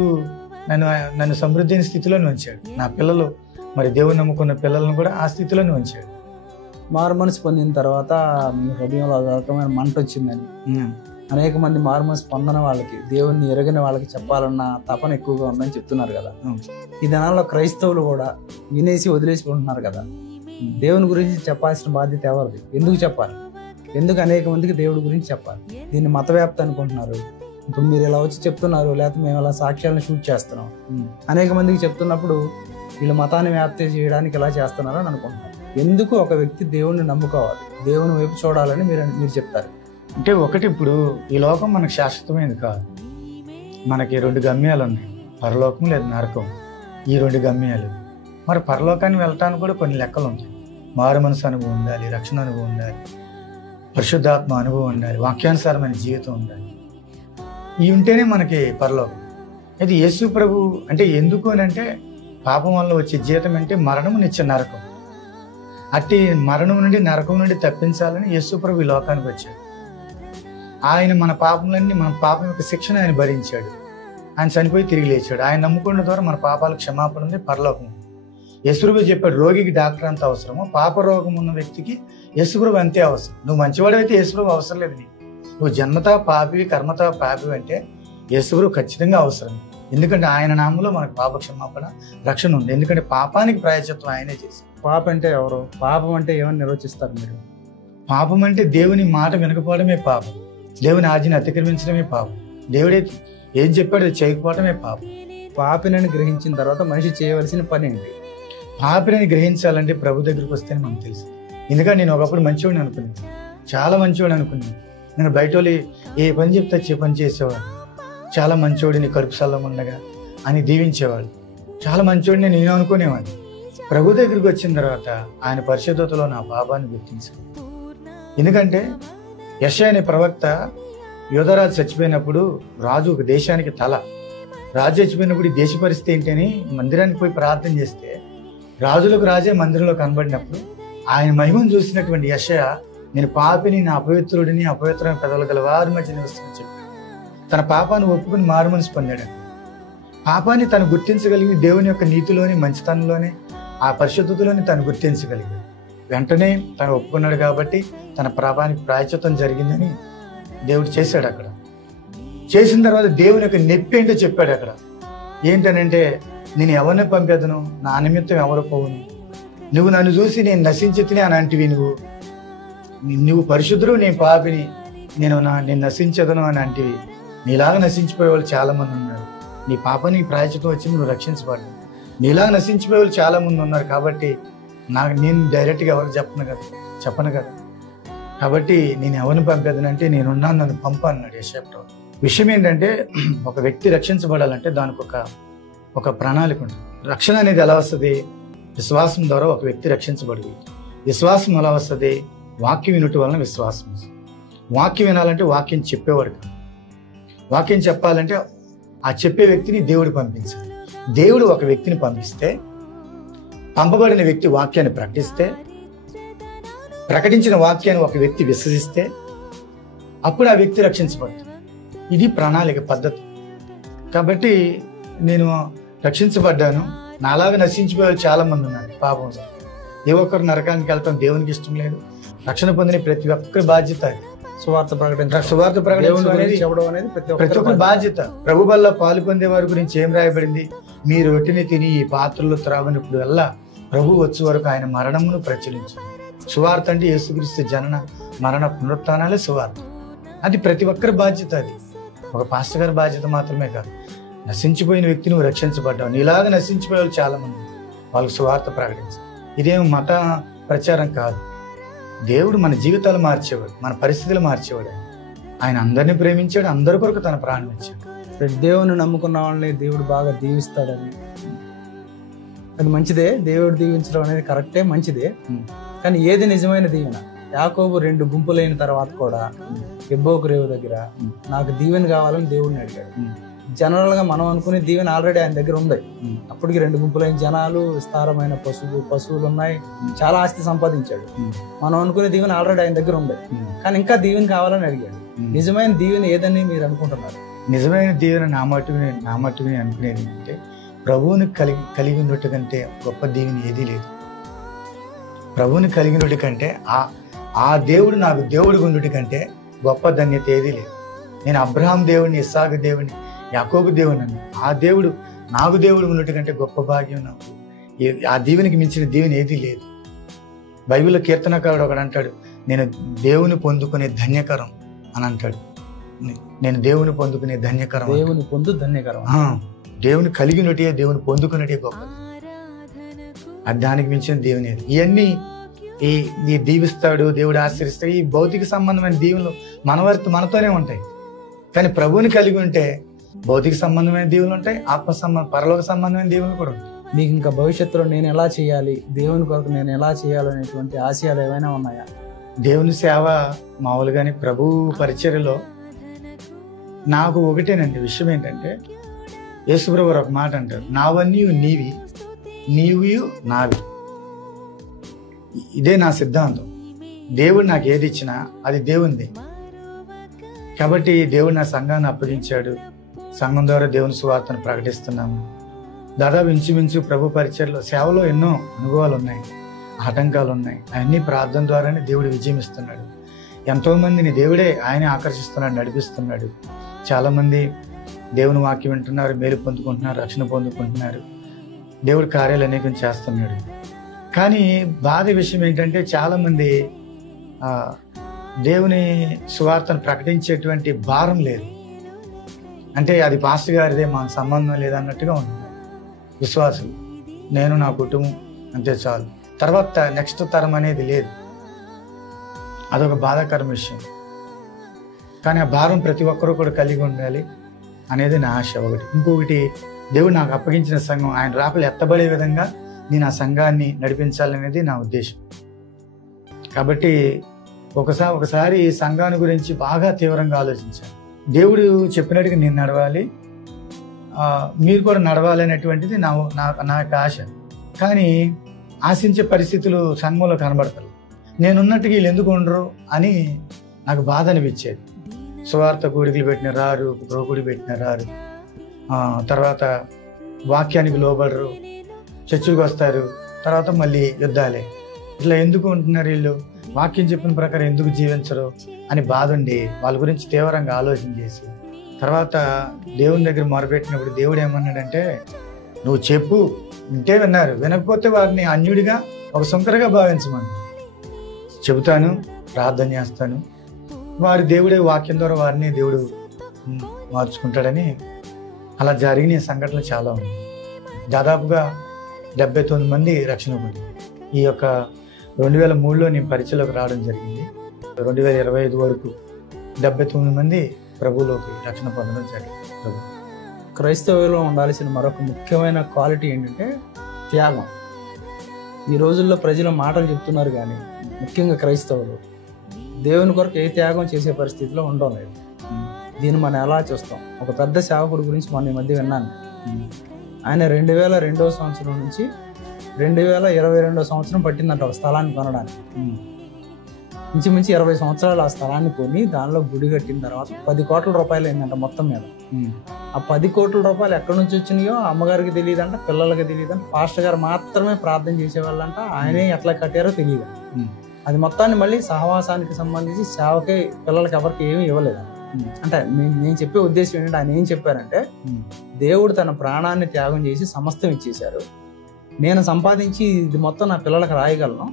నన్ను సమృద్ధి అయిన స్థితిలోనే ఉంచాడు. నా పిల్లలు మరి దేవుని నమ్ముకున్న పిల్లలను కూడా ఆ స్థితిలోనే ఉంచాడు. మారు మనసు పొందిన తర్వాత మీ హృదయంలో ఒక రకమైన మంట వచ్చిందని అనేక మంది మారు మనసు పొందిన వాళ్ళకి, దేవుణ్ణి ఎరగని వాళ్ళకి చెప్పాలన్న తపన ఎక్కువగా ఉందని చెప్తున్నారు కదా. ఈ దినాల్లో క్రైస్తవులు కూడా వినేసి వదిలేసుకుంటున్నారు కదా. దేవుని గురించి చెప్పాల్సిన బాధ్యత ఎవరిది? ఎందుకు చెప్పాలి? ఎందుకు అనేక మందికి దేవుడి గురించి చెప్పాలి? దీన్ని మతవ్యాప్తి అనుకుంటున్నారు. ఇప్పుడు మీరు ఇలా వచ్చి చెప్తున్నారు, లేకపోతే మేము ఇలా సాక్ష్యాలను షూట్ చేస్తున్నాం, అనేక మందికి చెప్తున్నప్పుడు వీళ్ళు మతాన్ని వ్యాప్తి చేయడానికి ఇలా చేస్తున్నారు అని అనుకుంటున్నారు. ఎందుకు ఒక వ్యక్తి దేవుణ్ణి నమ్ముకోవాలి, దేవుని వైపు చూడాలని మీరు చెప్తారు? అంటే ఒకటి, ఇప్పుడు ఈ లోకం మనకు శాశ్వతమైనది కాదు. మనకి 2 గమ్యాలు ఉన్నాయి, పరలోకం లేదా నరకం. ఈ 2 గమ్యాలు. మరి పరలోకాన్ని వెళ్ళటానికి కూడా కొన్ని లెక్కలు ఉంటాయి. మారు మనసు అనుభవం ఉండాలి, రక్షణ అనుభవం ఉండాలి, పరిశుద్ధాత్మ అనుభవం ఉండాలి, వాక్యానుసారమైన జీవితం ఉండాలి. ఇవి ఉంటేనే మనకి పరలోకం. అయితే యేసు ప్రభు అంటే ఎందుకు అని అంటే, పాపం వల్ల వచ్చే జీతం అంటే మరణం, నిత్య నరకం. అట్టి మరణం నుండి నరకం నుండి తప్పించాలని యేసు ప్రభు ఈ లోకానికి వచ్చాడు. ఆయన మన పాపములన్నీ, మన పాపం యొక్క శిక్షణ ఆయన భరించాడు. ఆయన చనిపోయి తిరిగి లేచాడు. ఆయన నమ్ముకున్న ద్వారా మన పాపాలకు క్షమాపణ ఉంది, పరలోకం. యేసుప్రభు చెప్పాడు, రోగికి డాక్టర్ అంత అవసరమో పాప రోగం ఉన్న వ్యక్తికి యేసుప్రభు అంతే అవసరం. నువ్వు మంచివాడు అయితే యేసుప్రభు అవసరం లేదు నీకు. నువ్వు జన్మతా పాపివి, కర్మతా పాపివి అంటే యేసుప్రభు ఖచ్చితంగా అవసరం. ఎందుకంటే ఆయన నామంలో మనకు పాప క్షమాపణ, రక్షణ ఉంది. ఎందుకంటే పాపానికి ప్రాయశ్చిత్తం ఆయనే చేశాడు. పాపం అంటే ఎవరు? పాపం అంటే ఏమని నిర్వచిస్తారు మీరు? పాపం అంటే దేవుని మాట వినకపోవడమే పాపం, దేవుని ఆజ్ఞని అతిక్రమించడమే పాపం, దేవుడే ఏం చెప్పాడో అది చేయకపోవడమే పాపం. పాపినని గ్రహించిన తర్వాత మనిషి చేయవలసిన పని ఏంటి? పాపిని గ్రహించాలంటే ప్రభు దగ్గరికి వస్తేనే మనకు తెలుసు. ఎందుకంటే నేను ఒకప్పుడు మంచివాడిని అనుకున్నాను, చాలా మంచివాడిని అనుకున్నాను. నేను బయట వాళ్ళు ఏ పని చెప్తే వచ్చే పని చేసేవాడు, చాలా మంచివాడిని కడుపు సల్లం ఉండగా అని దీవించేవాడు, చాలా మంచివాడిని నేను అనుకునేవాడిని. ప్రభు దగ్గరికి వచ్చిన తర్వాత ఆయన పరిశుద్ధతలో నా పాపాన్ని గుర్తించాను. ఎందుకంటే యెషయా అనే ప్రవక్త యోధరాజు చచ్చిపోయినప్పుడు, రాజు ఒక దేశానికి తల, రాజు చచ్చిపోయినప్పుడు ఈ దేశ పరిస్థితి ఏంటని మందిరానికి పోయి ప్రార్థన చేస్తే రాజులకు రాజే మందిరంలో కనబడినప్పుడు ఆయన మహిమను చూసినటువంటి యెషయా, నేను పాపిని, నా అపవిత్రుడిని, అపవిత్రమైన పెదవులు గల వారి మధ్య నివసిస్తూ చెప్పాడు. తన పాపాన్ని ఒప్పుకుని మారుమనసు పొందాడు. పాపాన్ని తను గుర్తించగలిగి దేవుని యొక్క నీతిలోని, మంచితనంలోనే, ఆ పరిశుద్ధతలోని తను గుర్తించగలిగాడు. వెంటనే తను ఒప్పుకున్నాడు కాబట్టి తన పాపానికి ప్రాయశ్చిత్తం జరిగిందని దేవుడు చేశాడు. అక్కడ చేసిన తర్వాత దేవుని యొక్క నొప్పి ఏంటో చెప్పాడు. అక్కడ ఏంటనంటే, నేను ఎవరిని పంపేదను, నా నిమిత్తం ఎవరు పోవును, నువ్వు నన్ను చూసి నేను నశించి తిని అని అంటివి, నువ్వు పరిశుద్ధుడు, నేను పాపిని, నేను నశించదను అని అంటివి. నీలాగా నశించిపోయే వాళ్ళు చాలా మంది ఉన్నారు, నీ పాపానికి ప్రాయశ్చిత్తం వచ్చి నువ్వు రక్షించబడ్డావు. నీలాగా నశించిపోయే వాళ్ళు చాలా మంది ఉన్నారు కాబట్టి నేను డైరెక్ట్గా ఎవరికి చెప్పను కదా. కాబట్టి నేను ఎవరిని పంపేదనంటే, నేనున్నాను, నన్ను పంప అన్నాడు యెషయా. విషయం ఏంటంటే, ఒక వ్యక్తి రక్షించబడాలంటే దానికి ఒక ప్రణాళిక ఉంటుంది. రక్షణ అనేది ఎలా వస్తుంది? విశ్వాసం ద్వారా ఒక వ్యక్తి రక్షించబడింది. విశ్వాసం ఎలా వస్తుంది? వాక్యం వినుట వలన విశ్వాసం. వాక్యం వినాలంటే వాక్యం చెప్పేవాడు కాదు, వాక్యం చెప్పాలంటే ఆ చెప్పే వ్యక్తిని దేవుడు పంపించాలి. దేవుడు ఒక వ్యక్తిని పంపిస్తే, పంపబడిన వ్యక్తి వాక్యాన్ని ప్రకటిస్తే, ప్రకటించిన వాక్యాన్ని ఒక వ్యక్తి విశ్వసిస్తే అప్పుడు ఆ వ్యక్తి రక్షించబడుతుంది. ఇది ప్రణాళిక పద్ధతి. కాబట్టి నేను రక్షించబడ్డాను, నాలాగా నశించిపోయే చాలా మంది ఉన్నారు పాపంలో. ఏ ఒక్కరు నరకానికి వెళ్తాం దేవునికి ఇష్టం లేదు. రక్షణ పొందిన ప్రతి ఒక్కరి బాధ్యత సువార్త ప్రకటించడం అనేది ప్రతి ఒక్కరి బాధ్యత. ప్రభు వల్ల పాలు పొందే వారి గురించి ఏం రాయబడింది? మీరు రొట్టెని తిని ఈ పాత్రలో త్రాగినప్పుడు వల్ల ప్రభు వచ్చే వరకు ఆయన మరణమును ప్రచురించారు. సువార్త అంటే యేసుక్రీస్తు జనన మరణ పునరుత్థానాలే సువార్త. అది ప్రతి ఒక్కరి బాధ్యత. అది ఒక పాస్టర్ గారి బాధ్యత మాత్రమే కాదు. నశించిపోయిన వ్యక్తి నువ్వు రక్షించబడ్డావు, నీలాగా నశించిపోయే వాళ్ళు చాలా మంది, వాళ్ళకి సువార్త ప్రకటించాలి. ఇదేం మత ప్రచారం కాదు. దేవుడు మన జీవితాలు మార్చేవాడు, మన పరిస్థితులు మార్చేవాడు. ఆయన అందరినీ ప్రేమించాడు, అందరి కొరకు తన ప్రాణం ఇచ్చాడు. దేవుని నమ్ముకున్న వాళ్ళని దేవుడు బాగా దీవిస్తాడని, అది మంచిదే. దేవుడు దీవించడం అనేది కరెక్టే, మంచిదే. కానీ ఏది నిజమైన దీవెన? యాకోబు 2 గుంపులైన తర్వాత కూడా ఎబ్బోకు రేవు దగ్గర నాకు దీవెన కావాలని దేవుడిని అడిగాడు. జనరల్ గా మనం అనుకునే దీవెన ఆల్రెడీ ఆయన దగ్గర ఉంది. అప్పటికి 2 గుంపులైన జనాలు, విస్తారమైన పశువులు ఉన్నాయి, చాలా ఆస్తి సంపాదించాడు. మనం అనుకునే దీవెన ఆల్రెడీ ఆయన దగ్గర ఉంది, కానీ ఇంకా దీవెన కావాలని అడిగాడు. నిజమైన దీవెన ఏదని మీరు అనుకుంటున్నారు? నిజమైన దీవెన నా మట్టుకుని అనుకునేది అంటే, ప్రభువుని కలిగి ఉన్నట్టు కంటే గొప్ప దీవెన ఏదీ లేదు. ప్రభువుని కలిగినట్టు కంటే, ఆ దేవుడు నాకు దేవుడి గుండుటి కంటే గొప్ప ధన్యత ఏదీ లేదు. నేను అబ్రహాం దేవుడిని, ఇస్సాకు దేవుడిని, యాకోబు దేవుడిని, ఆ దేవుడు నాకు దేవుడు ఉన్నట్టు కంటే గొప్ప భాగ్యం నాకు. ఆ దీవెనికి మించిన దీవెన ఏదీ లేదు. బైబిల్లో కీర్తనకారుడు ఒకడు అంటాడు, నేను దేవుని పొందుకునే ధన్యకరం అని అంటాడు. నేను దేవుని పొందుకునే ధన్యకరం. దేవుని కలిగినట్టే, దేవుని పొందుకున్నట్టే గొప్ప. అది దానికి మించిన దేవుని ఏది. ఇవన్నీ ఈ దీవిస్తాడు, దేవుడు ఆశ్రయిస్తాడు, ఈ భౌతిక సంబంధమైన దీవులు మనతోనే ఉంటాయి. కానీ ప్రభువుని కలిగి ఉంటే భౌతిక సంబంధమైన దీవులు ఉంటాయి, పరలోక సంబంధమైన దీవులు కూడా ఉంటాయి. మీకు ఇంకా భవిష్యత్తులో నేను ఎలా చేయాలి, దేవుని కొరకు నేను ఎలా చేయాలనేటువంటి ఆశయాలు ఏమైనా ఉన్నాయా? దేవుని సేవ మామూలుగానే ప్రభు పరిచర్యలో నాకు ఒకటేనండి విషయం ఏంటంటే, యేసుప్రభు ఒక మాట అంటారు, నావన్నీ నీవి, నీవు నావి. ఇదే నా సిద్ధాంతం. దేవుడు నాకు ఏది ఇచ్చినా అది దేవునిదే. కాబట్టి దేవుడు నా సంఘాన్ని అప్పగించాడు, సంఘం ద్వారా దేవుని సువార్తను ప్రకటిస్తున్నాము. దాదాపు ఇంచుమించు ప్రభు పరిచర్లో సేవలో ఎన్నో అనుభవాలు ఉన్నాయి, ఆటంకాలు ఉన్నాయి. అవన్నీ ప్రార్థన ద్వారానే దేవుడు విజయం ఇస్తున్నాడు. ఎంతోమందిని దేవుడే ఆయనే ఆకర్షిస్తున్నాడు, నడిపిస్తున్నాడు. చాలామంది దేవుని వాక్యం వింటున్నారు, మేలు పొందుకుంటున్నారు, రక్షణ పొందుకుంటున్నారు. దేవుడు కార్యాలు అనేకం చేస్తున్నాడు. కానీ బాధ విషయం ఏంటంటే, చాలామంది దేవుని సువార్తను ప్రకటించేటువంటి భారం లేదు. అంటే అది పాస్టర్ గారిదే, మా సంబంధం లేదన్నట్టుగా ఉంటుంది విశ్వాసం. నేను నా కుటుంబం అంతే చాలు, తర్వాత నెక్స్ట్ తరం అనేది లేదు. అదొక బాధాకరం విషయం. కానీ ఆ భారం ప్రతి ఒక్కరూ కూడా కలిగి ఉండాలి అనేది నా ఆశ ఒకటి. ఇంకొకటి, దేవుడు నాకు అప్పగించిన సంఘం ఆయన రాకలు ఎత్తబడే విధంగా నేను ఆ సంఘాన్ని నడిపించాలనేది నా ఉద్దేశం. కాబట్టి ఒకసారి ఈ సంఘాన్ని గురించి బాగా తీవ్రంగా ఆలోచించాను. దేవుడు చెప్పినట్టుగా నేను నడవాలి, మీరు కూడా నడవాలి అనేటువంటిది నా యొక్క ఆశ. కానీ ఆశించే పరిస్థితులు సంఘంలో కనబడతారు. నేనున్నట్టుగా వీళ్ళు ఎందుకు ఉండరు అని నాకు బాధ అనిపించేది. సువార్త కూడికలు పెట్టిన రారు, ప్రోకుడి పెట్టిన రారు, తర్వాత వాక్యానికి లోబడరు, చర్చికి వస్తారు, తర్వాత మళ్ళీ యుద్ధాలే. ఇట్లా ఎందుకు ఉంటున్నారు వీళ్ళు, వాక్యం చెప్పిన ప్రకారం ఎందుకు జీవించరు అని బాధ ఉండి వాళ్ళ గురించి తీవ్రంగా ఆలోచన చేసి తర్వాత దేవుని దగ్గర మొరపెట్టినప్పుడు దేవుడు ఏమన్నాడంటే, నువ్వు చెప్పు, వింటే విన్నారు, వినకపోతే వారిని అన్యుడిగా ఒక సుంకరగా భావించమని చెబుతాను, ప్రార్థన చేస్తాను, వారి దేవుడే వాక్యం ద్వారా వారిని దేవుడు మార్చుకుంటాడని. అలా జరిగిన సంఘటనలు చాలా ఉన్నాయి. దాదాపుగా 79 మంది రక్షణ పొంది. ఈ యొక్క 2003లో నేను పరిచయలోకి రావడం జరిగింది. 2025 వరకు 79 మంది ప్రభువులోకి రక్షణ పొందడం జరిగింది. క్రైస్తవులో ఉండాల్సిన మరొక ముఖ్యమైన క్వాలిటీ ఏంటంటే త్యాగం. ఈ రోజుల్లో ప్రజలు మాటలు చెప్తున్నారు కానీ ముఖ్యంగా క్రైస్తవులు దేవుని కొరకు ఏ త్యాగం చేసే పరిస్థితిలో ఉండడం లేదు. దీన్ని మనం ఎలా చూస్తాం? ఒక పెద్ద సేవకుడి గురించి మొన్న ఈ మధ్య విన్నాను. ఆయన 2002వ సంవత్సరం నుంచి 2022వ సంవత్సరం పట్టిందంట ఒక స్థలాన్ని కొనడానికి. ఇంచుమించి 20 సంవత్సరాలు ఆ స్థలాన్ని కొని దానిలో గుడి కట్టిన తర్వాత 10 కోట్ల రూపాయలు అయిందంట మొత్తం మీద. ఆ 10 కోట్ల రూపాయలు ఎక్కడి నుంచి వచ్చినాయో అమ్మగారికి తెలియదంట, పిల్లలకి తెలియదంట, పాస్టర్ గారు మాత్రమే ప్రార్థన చేసేవాళ్ళంట, ఆయనే ఎట్లా కట్టారో తెలియదు. అది మొత్తాన్ని మళ్ళీ సహవాసానికి సంబంధించి సేవకి పిల్లలకి ఎవరికి ఏమీ ఇవ్వలేదంట. అంటే నేను చెప్పే ఉద్దేశం ఏంటంటే, ఆయన ఏం చెప్పారంటే, దేవుడు తన ప్రాణాన్ని త్యాగం చేసి సమస్తం ఇచ్చేశారు, నేను సంపాదించి ఇది మొత్తం నా పిల్లలకు రాయగలను,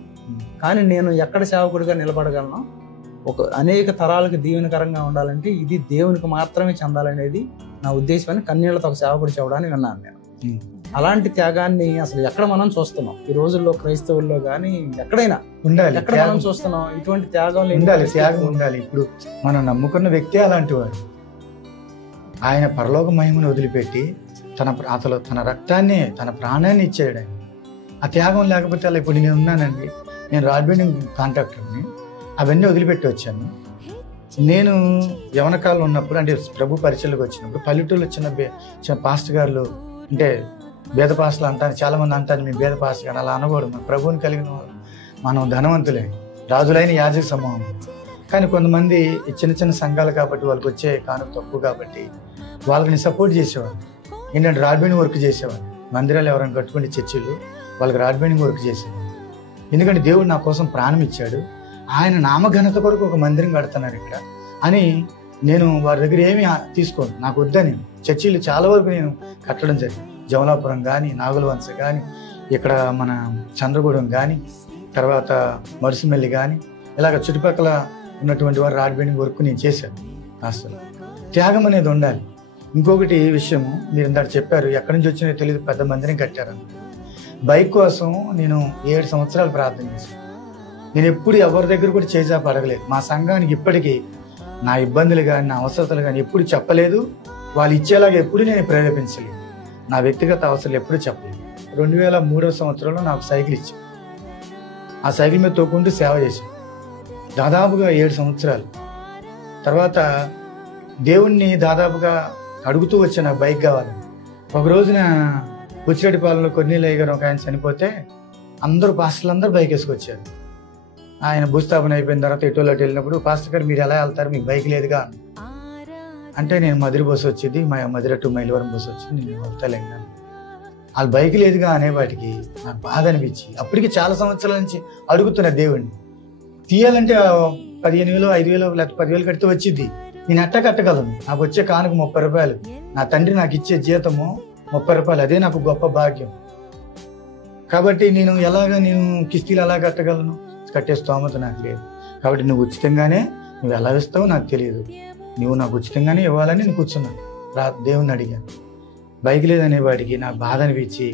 కానీ నేను ఎక్కడ సేవకుడిగా నిలబడగలను, అనేక తరాలకు దీవెనకరంగా ఉండాలంటే ఇది దేవునికి మాత్రమే చెందాలనేది నా ఉద్దేశం అని కన్నీళ్లతో ఒక సేవకుడు చెప్పడానికి విన్నాను నేను. అలాంటి త్యాగాన్ని అసలు ఎక్కడ మనం చూస్తున్నాం? ఈ రోజుల్లో క్రైస్తవుల్లో కానీ ఎక్కడైనా ఉండాలి, ఎక్కడ మనం చూస్తున్నాం ఇటువంటి త్యాగాలు? ఉండాలి, త్యాగం ఉండాలి. ఇప్పుడు మనం నమ్ముకున్న వ్యక్తి అలాంటి వాడు. ఆయన పరలోక మహిమను వదిలిపెట్టి తన రక్తాన్ని, తన ప్రాణాన్ని ఇచ్చాడు. ఆ త్యాగం లేకపోతే అలా. ఇప్పుడు నేను ఉన్నానండి, నేను రాడ్ బెండింగ్ కాంట్రాక్టర్ని, అవన్నీ వదిలిపెట్టి వచ్చాను. నేను యవనకాలం ఉన్నప్పుడు, అంటే ప్రభు పరిచయలకు వచ్చినప్పుడు పల్లెటూరులో చిన్న పాస్టర్ గారులు, అంటే భేద పాస్టర్లు అంటారు, చాలామంది అంటారు మీ భేద పాస్టర్ గారు, అలా అనకూడదు. మన ప్రభువుని కలిగిన వారు, మనం ధనవంతులే, రాజులైన యాజక సమూహం. కానీ కొంతమంది చిన్న చిన్న సంఘాలు కాబట్టి వాళ్ళకి వచ్చే కానుక తక్కువ కాబట్టి వాళ్ళని సపోర్ట్ చేసేవాళ్ళు. ఏంటంటే రాడ్ బెండింగ్ వర్క్ చేసేవాళ్ళు. మందిరాలు ఎవరైనా కట్టుకునే చర్చిలు వాళ్ళకి రాడ్ బెండింగ్ వర్క్ చేసేవాళ్ళు. ఎందుకంటే దేవుడు నా కోసం ప్రాణం ఇచ్చాడు, ఆయన నామఘనత కొరకు ఒక మందిరం కడుతున్నారు ఇక్కడ అని నేను వారి దగ్గర ఏమీ తీసుకోను, నాకు వద్దని. చర్చిలు చాలా వరకు నేను కట్టడం జరిగింది. జమలాపురం కానీ, నాగులవంశ కానీ, ఇక్కడ మన చంద్రగూడెం కానీ, తర్వాత మరుసుమెల్లి కానీ, ఇలాగ చుట్టుపక్కల ఉన్నటువంటి వారు రాడ్ బెండింగ్ వర్క్ నేను చేశాను. అసలు త్యాగం అనేది ఉండాలి. ఇంకొకటి విషయము, మీరు ఇందాక చెప్పారు ఎక్కడి నుంచి వచ్చినా తెలియదు పెద్ద మందిరం కట్టారని. బైక్ కోసం నేను 7 సంవత్సరాలు ప్రార్థన చేశాను. నేను ఎప్పుడు ఎవరి దగ్గర కూడా చేజాప అడగలేదు. మా సంఘానికి ఇప్పటికీ నా ఇబ్బందులు కానీ, నా అవసరతలు కానీ ఎప్పుడు చెప్పలేదు. వాళ్ళు ఇచ్చేలాగా ఎప్పుడు నేను ప్రేరేపించలేదు. నా వ్యక్తిగత అవసరాలు ఎప్పుడు చెప్పలేదు. 2003వ సంవత్సరంలో నాకు సైకిల్ ఇచ్చాను. ఆ సైకిల్ మీద తోకుంటూ సేవ చేశాను దాదాపుగా 7 సంవత్సరాలు. తర్వాత దేవుణ్ణి దాదాపుగా అడుగుతూ వచ్చాను, నాకు బైక్ కావాలని. ఒక రోజున పుచ్చిరెడ్డిపాలెంలో కొన్నిలయ్య గారు ఒక ఆయన చనిపోతే అందరూ పాస్టర్లందరూ బైక్ వేసుకొచ్చారు. ఆయన భూస్థాపన అయిపోయిన తర్వాత ఎటోలో వెళ్ళినప్పుడు, పాస్టర్ గారు మీరు ఎలా వెళ్తారు, మీకు బైక్ లేదుగా అంటే, నేను మధుర బస్సు వచ్చింది, మా మధుర టు మైలవరం బస్సు వచ్చింది, నేను వెళ్తాలేను. వాళ్ళు బైక్ లేదుగా అనేవాటికి నాకు బాధ అనిపించి, అప్పటికి చాలా సంవత్సరాల నుంచి అడుగుతున్నా దేవుడిని. తీయాలంటే 15,000, 5,000 లేకపోతే 10,000 కడితే వచ్చింది, నేను ఎట్ట కట్టగలను? నాకు వచ్చే కానుక 30 రూపాయలు, నా తండ్రి నాకు ఇచ్చే జీతము 30 రూపాయలు, అదే నాకు గొప్ప భాగ్యం. కాబట్టి నేను కిస్తీలు ఎలా కట్టగలను? కట్టే స్తోమత నాకు లేదు. కాబట్టి నువ్వు ఉచితంగానే నువ్వు ఎలా ఇస్తావో నాకు తెలియదు, నువ్వు నాకు ఉచితంగానే ఇవ్వాలని నేను కూర్చున్నాను. దేవుణ్ణి అడిగాను. బైక్ లేదనేవాడికి నాకు బాధ అనిపించి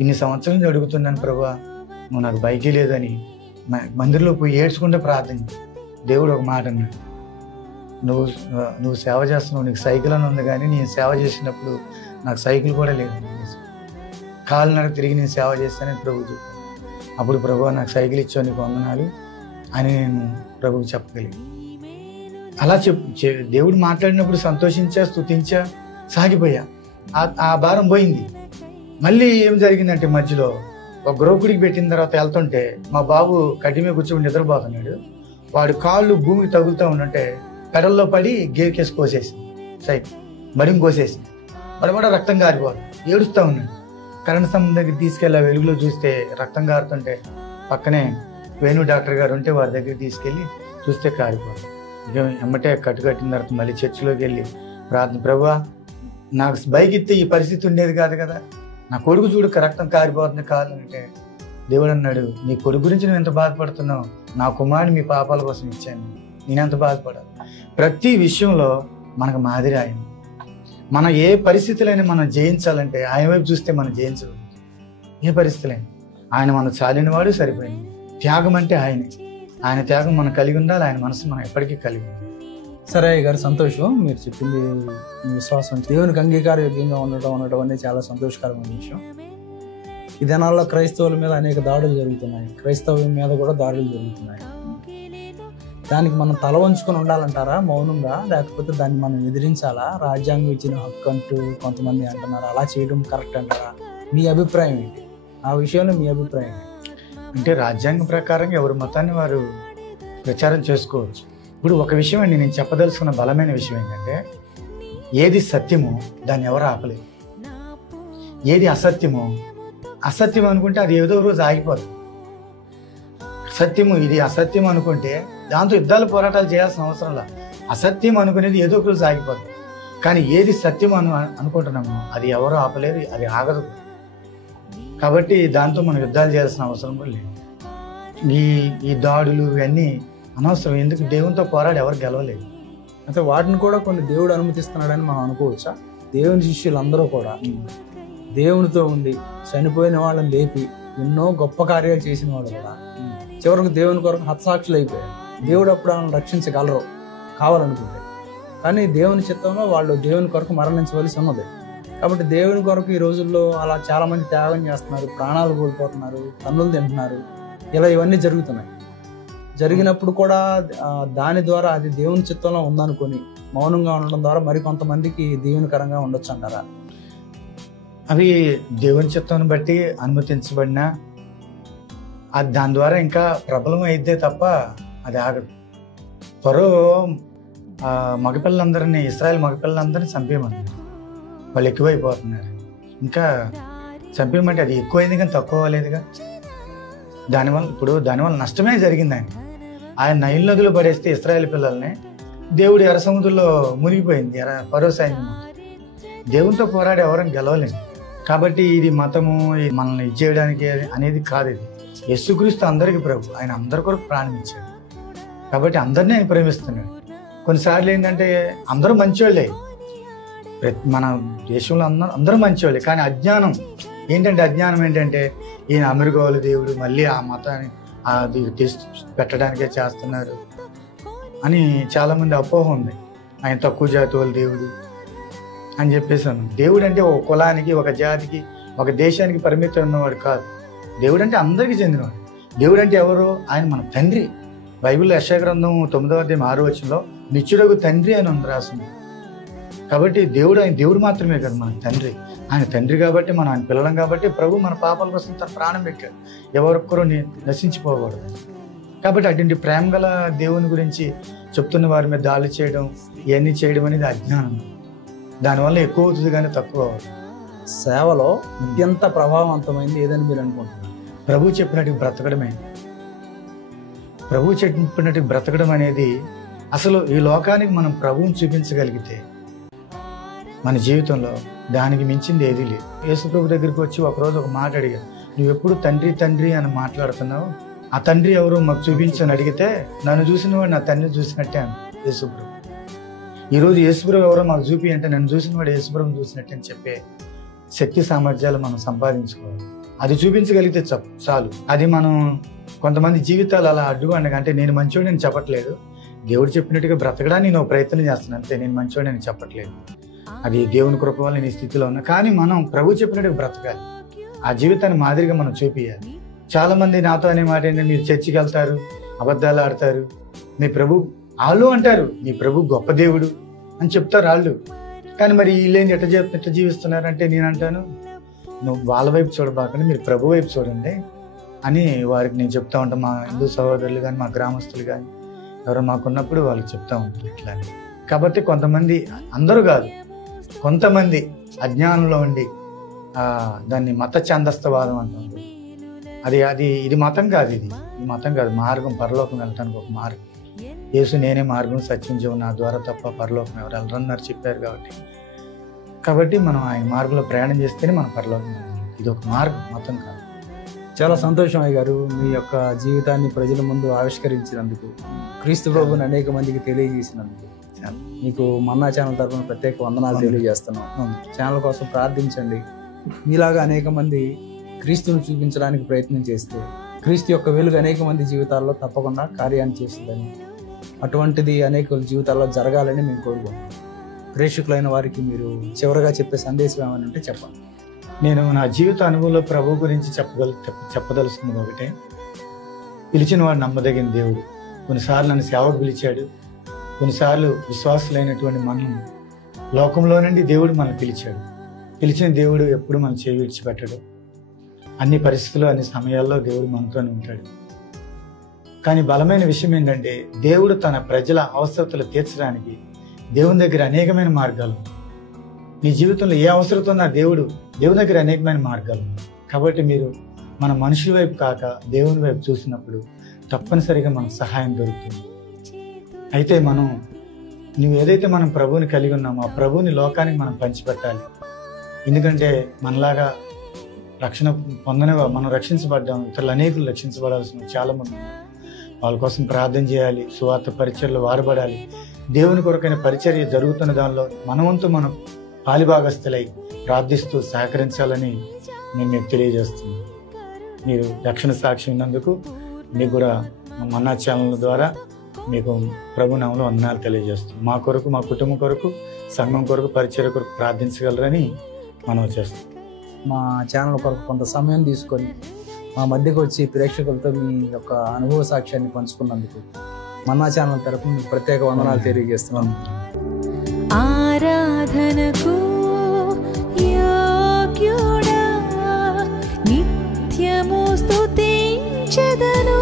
ఇన్ని సంవత్సరాల నుంచి అడుగుతున్నాను, ప్రభువా నువ్వు నాకు బైకే లేదని మందిరంలో పోయి ఏడ్చుకుంటే ప్రార్థించి దేవుడు ఒక మాట అన్నాడు, నువ్వు సేవ చేస్తున్నావు, నీకు సైకిల్ అని ఉంది, కానీ నేను సేవ చేసినప్పుడు నాకు సైకిల్ కూడా లేదు, కాలునడక తిరిగి నేను సేవ చేస్తానని ప్రభు చెప్పాను. అప్పుడు ప్రభువా నాకు సైకిల్ ఇచ్చావు, నీకు వందనాలు అని నేను ప్రభువుకి చెప్పగలిగాను. అలా దేవుడు మాట్లాడినప్పుడు సంతోషించా, స్తుతించా, సాగిపోయా. ఆ భారం పోయింది. మళ్ళీ ఏం జరిగిందంటే మధ్యలో ఒక గృహకుడికి పెట్టిన తర్వాత వెళ్తుంటే మా బాబు కడ్డి మీద కూర్చొని నిద్రపోతున్నాడు. వాడు కాళ్ళు భూమికి తగులుతూ ఉండంటే పెడల్లో పడి గేర్ కేసు కోసేసింది, సైకిల్ మడిని కోసేసింది. మరి కూడా రక్తం కారిపోదు, ఏడుస్తూ ఉన్నాడు. కరెంట్ స్తంభం దగ్గర తీసుకెళ్ళి వెలుగులో చూస్తే రక్తం కారుతుంటే పక్కనే వేణు డాక్టర్ గారు ఉంటే వారి దగ్గర తీసుకెళ్ళి చూస్తే కారిపోదు. ఇక ఎమ్మటే కట్టిన తర్వాత మళ్ళీ చర్చిలోకి వెళ్ళి ప్రార్థన, ప్రభువా నాకు బైక్ ఇస్తే ఈ పరిస్థితి ఉండేది కాదు కదా, నా కొడుకు చూడు రక్తం కారిపోతుంది కాదు అంటే దేవుడు అన్నాడు, నీ కొడుకు గురించి నువ్వు ఎంత బాధపడుతున్నావు, నా కుమారుని మీ పాపాల కోసం ఇచ్చాను, నేనెంత బాధపడాలి. ప్రతి విషయంలో మనకు మాదిరి ఆయన. మనం ఏ పరిస్థితులైనా మనం జయించాలంటే ఆయన వైపు చూస్తే మనం జయించగలం. ఏ పరిస్థితులైనా ఆయన మనం చాలినవాడు, సరిపోయింది. త్యాగం అంటే ఆయనే. ఆయన త్యాగం మనం కలిగి ఉండాలి, ఆయన మనసు మనం ఎప్పటికీ కలిగి ఉండాలి. సరే గారు, సంతోషం. మీరు చెప్పింది మీ విశ్వాసం దేవునికి అంగీకారయోగ్యంగా ఉండటం అనేది చాలా సంతోషకరమైన విషయం. ఈ దినాల్లో క్రైస్తవుల మీద అనేక దాడులు జరుగుతున్నాయి, క్రైస్తవం మీద కూడా దాడులు జరుగుతున్నాయి. దానికి మనం తల వంచుకొని ఉండాలంటారా మౌనంగా, లేకపోతే దాన్ని మనం ఎదిరించాలా? రాజ్యాంగం ఇచ్చిన హక్కు అంటూ కొంతమంది అంటున్నారు, అలా చేయడం కరెక్ట్ అంటారా? మీ అభిప్రాయం ఏంటి ఆ విషయంలో? మీ అభిప్రాయం ఏంటి? అంటే రాజ్యాంగం ప్రకారం ఎవరి మతాన్ని వారు ప్రచారం చేసుకోవచ్చు. ఇప్పుడు ఒక విషయం అండి, నేను చెప్పదలుచుకున్న బలమైన విషయం ఏంటంటే, ఏది సత్యమో దాన్ని ఎవరు ఆపలేదు. ఏది అసత్యమో, అసత్యం అనుకుంటే అది ఏదో రోజు ఆగిపోదు. సత్యము ఇది అసత్యం అనుకుంటే దాంతో యుద్ధాలు పోరాటాలు చేయాల్సిన అవసరం లేదు. అసత్యం అనుకునేది ఏదో ఒక రోజు ఆగిపోతుంది. కానీ ఏది సత్యం అనుకుంటున్నామో అది ఎవరు ఆపలేరు, అది ఆగదు. కాబట్టి దాంతో మనం యుద్ధాలు చేయాల్సిన అవసరం కూడా లేదు. ఈ దాడులు ఇవన్నీ అనవసరం. ఎందుకు? దేవునితో పోరాడి ఎవరు గెలవలేదు. అయితే వాటిని కూడా కొన్ని దేవుడు అనుమతిస్తున్నాడని మనం అనుకోవచ్చా? దేవుని శిష్యులందరూ కూడా దేవునితో ఉండి చనిపోయిన వాళ్ళని లేపి ఎన్నో గొప్ప కార్యాలు చేసిన వాళ్ళు కూడా చివరికి దేవుని కొరకు హతసాక్షులు అయిపోయారు. దేవుడు అప్పుడు వాళ్ళని రక్షించగలరు కావాలనుకుంటే. కానీ దేవుని చిత్తంలో వాళ్ళు దేవుని కొరకు మరణించవలసి ఉన్నది. కాబట్టి దేవుని కొరకు ఈ రోజుల్లో అలా చాలా మంది త్యాగం చేస్తున్నారు, ప్రాణాలు కోల్పోతున్నారు, తన్నులు తింటున్నారు. ఇలా ఇవన్నీ జరుగుతున్నాయి. జరిగినప్పుడు కూడా దాని ద్వారా అది దేవుని చిత్తంలో ఉందనుకొని మౌనంగా ఉండడం ద్వారా మరికొంతమందికి దీవెనకరంగా ఉండొచ్చు అంటారా? అవి దేవుని చిత్తాన్ని బట్టి అనుమతించబడినా అది దాని ద్వారా ఇంకా ప్రబలం అయితే తప్ప అది ఆగదు. త్వరలో మగపిల్లలందరినీ, ఇశ్రాయేల్ మగపిల్లలందరినీ చంపేయమన్నారు. వాళ్ళు ఎక్కువైపోతున్నారు. ఇంకా చంపేయమంటే అది ఎక్కువైంది కానీ తక్కువ అవ్వలేదుగా. దానివల్ల నష్టమే జరిగింది. ఆయన నైల్ నదులు పడేస్తే ఇశ్రాయేల్ పిల్లల్ని దేవుడు ఎర్ర సముద్రంలో మునిగిపోయింది ఫరో సైన్యం. దేవునితో పోరాడి ఎవరైనా గెలవలేదు. కాబట్టి ఇది మతము మనల్ని ఇచ్చేయడానికి అనేది కాదు. ఇది యేసుక్రీస్తు అందరికీ ప్రభు. ఆయన అందరి కొరకు ప్రాణం ఇచ్చాడు. కాబట్టి అందరినీ ఆయన ప్రేమిస్తున్నాడు. కొన్నిసార్లు ఏంటంటే అందరూ మంచివాళ్ళే, మన దేశంలో అందరూ మంచివాళ్ళే. కానీ అజ్ఞానం ఏంటంటే ఈయన అమెరికాలు దేవుడు మళ్ళీ ఆ మతాన్ని అది పెట్టడానికే చేస్తున్నారు అని చాలామంది అపోహ ఉంది. ఆయన తక్కువ జాతి వాళ్ళ దేవుడు అని చెప్పేసాను. దేవుడు అంటే ఒక కులానికి, ఒక జాతికి, ఒక దేశానికి పరిమితం ఉన్నవాడు కాదు. దేవుడు అంటే అందరికీ చెందినవాడు. దేవుడు అంటే ఎవరు? ఆయన మన తండ్రి. బైబిల్లో యెషయా గ్రంథం 9వ అధ్యాయం 6వ వచనంలో నిత్యుడగు తండ్రి అని ఉంది రాసింది. కాబట్టి ఆయన దేవుడు మాత్రమే కదా మన తండ్రి. ఆయన తండ్రి కాబట్టి మనం ఆయన పిల్లలం కాబట్టి ప్రభు మన పాపాల కోసం తన ప్రాణం పెట్టాడు. ఎవరొక్కరూ నశించిపోకూడదు. కాబట్టి అటువంటి ప్రేమ గల దేవుని గురించి చెప్తున్న వారి మీద దాడి చేయడం, ఇవన్నీ చేయడం అనేది అజ్ఞానం. దానివల్ల ఎక్కువ అవుతుంది కానీ తక్కువ అవ్వదు. సేవలో అత్యంత ప్రభావవంతమైంది ఏదని మీరు అనుకుంటున్నారు? ప్రభు చెప్పినట్టు బ్రతకడమే. ప్రభు చెప్పినట్టు బ్రతకడం అనేది అసలు ఈ లోకానికి మనం ప్రభువుని చూపించగలిగితే మన జీవితంలో దానికి మించింది ఏదీ లేదు. యేసు ప్రభు దగ్గరికి వచ్చి ఒకరోజు ఒక మాట అడిగాను, నువ్వు ఎప్పుడు తండ్రి తండ్రి అని మాట్లాడుతున్నావు, ఆ తండ్రి ఎవరు మాకు చూపించని అడిగితే నన్ను చూసిన వాడు నా తండ్రిని చూసినట్టే అని యేసుప్రభు. ఈరోజు యేసుప్రభు ఎవరో మాకు చూపి అంటే నన్ను చూసిన వాడు యేసుప్రభుని చూసినట్టే అని చెప్పే శక్తి సామర్థ్యాలు మనం సంపాదించుకోవాలి. అది చూపించగలిగితే చాలు. అది మనం కొంతమంది జీవితాలు అలా అడ్డుగా అంటే నేను మంచివాడిని నేను చెప్పట్లేదు, దేవుడు చెప్పినట్టుగా బ్రతకడానికి నేను ప్రయత్నం చేస్తున్నాను అంతే, నేను మంచివాడిని నేను చెప్పట్లేదు. అది దేవుని కృప వల్ల నేను ఈ స్థితిలో ఉన్నా. కానీ మనం ప్రభు చెప్పినట్టుగా బ్రతకాలి, ఆ జీవితాన్ని మాదిరిగా మనం చూపించాలి. చాలా మంది నాతో అనే మాట ఏంటంటే మీరు చర్చికి వెళ్తారు, అబద్ధాలు ఆడతారు, మీ ప్రభు వాళ్ళు అంటారు మీ ప్రభు గొప్ప దేవుడు అని చెప్తారు వాళ్ళు. కానీ మరి వీళ్ళేంటి ఎట్లా జీవిస్తున్నారంటే నేను అంటాను, నువ్వు వాళ్ళ వైపు చూడబాకండి, మీరు ప్రభు వైపు చూడండి అని వారికి నేను చెప్తా ఉంటాను. మా హిందూ సహోదరులు కానీ మా గ్రామస్తులు కానీ ఎవరో మాకున్నప్పుడు వాళ్ళకి చెప్తా ఉంటారు ఇట్లా. కాబట్టి కొంతమంది, అందరూ కాదు, కొంతమంది అజ్ఞానంలో ఉండి దాన్ని మత ఛాందస్తవాదం అంటారు. ఇది మతం కాదు, ఇది మతం కాదు, మార్గం, పరలోకం వెళ్ళటానికి ఒక మార్గం. యేసు నేనే మార్గం సత్యం జీవం, నా ద్వారా తప్ప పరలోకం ఎవరు వెళ్ళరన్నారు చెప్పారు. కాబట్టి మనం ఆయన మార్గంలో ప్రయాణం చేస్తేనే మనం పరలోకం. ఇది ఒక మార్గం, మతం కాదు. చాలా సంతోషం అయ్య గారు, మీ యొక్క జీవితాన్ని ప్రజల ముందు ఆవిష్కరించినందుకు, క్రీస్తు ప్రభుని అనేక మందికి తెలియజేసినందుకు మీకు మన్నా ఛానల్ తరఫున ప్రత్యేక వందనాలు తెలియజేస్తున్నాం. ఛానల్ కోసం ప్రార్థించండి. మీలాగా అనేక మంది క్రీస్తుని చూపించడానికి ప్రయత్నం చేస్తే క్రీస్తు యొక్క వెలుగు అనేక మంది జీవితాల్లో తప్పకుండా కార్యాన్ని చేస్తుందని, అటువంటిది అనేక జీవితాల్లో జరగాలని మేము కోరుకుంటున్నాం. ప్రేక్షకులైన వారికి మీరు చివరగా చెప్పే సందేశం ఏమని అంటే చెప్పండి. నేను నా జీవిత అనుభవంలో ప్రభు గురించి చెప్పదలుచుకున్నది ఒకటే, పిలిచిన వాడు నమ్మదగిన దేవుడు. కొన్నిసార్లు నన్ను సేవకు పిలిచాడు, కొన్నిసార్లు విశ్వాసులైనటువంటి మనం లోకంలో నుండి దేవుడు మనల్ని పిలిచాడు. పిలిచిన దేవుడు ఎప్పుడు మనం చేయి విడిచిపెట్టడు. అన్ని పరిస్థితుల్లో, అన్ని సమయాల్లో దేవుడు మనతోనే ఉంటాడు. కానీ బలమైన విషయం ఏంటంటే, దేవుడు తన ప్రజల అవసరతలు తీర్చడానికి దేవుని దగ్గర అనేకమైన మార్గాలు. మీ జీవితంలో ఏ అవసరత ఉన్నా దేవుని దగ్గర అనేకమైన మార్గాలు. కాబట్టి మీరు మన మనుషుల వైపు కాక దేవుని వైపు చూసినప్పుడు తప్పనిసరిగా మనకు సహాయం దొరుకుతుంది. అయితే నువ్వు ఏదైతే మనం ప్రభువుని కలిగి ఉన్నామో ఆ ప్రభువుని లోకానికి మనం పంచిపెట్టాలి. ఎందుకంటే మనలాగా రక్షణ మనం రక్షించబడ్డాం, ఇతరులు అనేకులు రక్షించబడాల్సిన చాలా మంది ఉన్నారు. వాళ్ళ కోసం ప్రార్థన చేయాలి, సువార్త పరిచర్యలు వాడబడాలి. దేవుని కొరకైన పరిచర్య జరుగుతున్న దానిలో మనవంతు మనం పాలిభాగస్తులై ప్రార్థిస్తూ సహకరించాలని నేను మీకు తెలియజేస్తున్నాను. మీరు రక్షణ సాక్షి ఉన్నందుకు మీకు కూడా మన్నా ఛానల్ ద్వారా మీకు ప్రభునామంలో వందనాలు తెలియజేస్తాం. మా కొరకు, మా కుటుంబం కొరకు, సంఘం కొరకు, పరిచర్య కొరకు ప్రార్థించగలరని మనం చేస్తాం. మా ఛానల్ కొరకు కొంత సమయం తీసుకొని మా మధ్యకు వచ్చి ప్రేక్షకులతో మీ యొక్క అనుభవ సాక్ష్యాన్ని పంచుకున్నందుకు మన్నా ఛానల్ తరపున మీకు ప్రత్యేక వందనాలు తెలియజేస్తున్నాను. ఆరాధనకు యోగ్యుడా, నిత్యము స్తుతించెదను.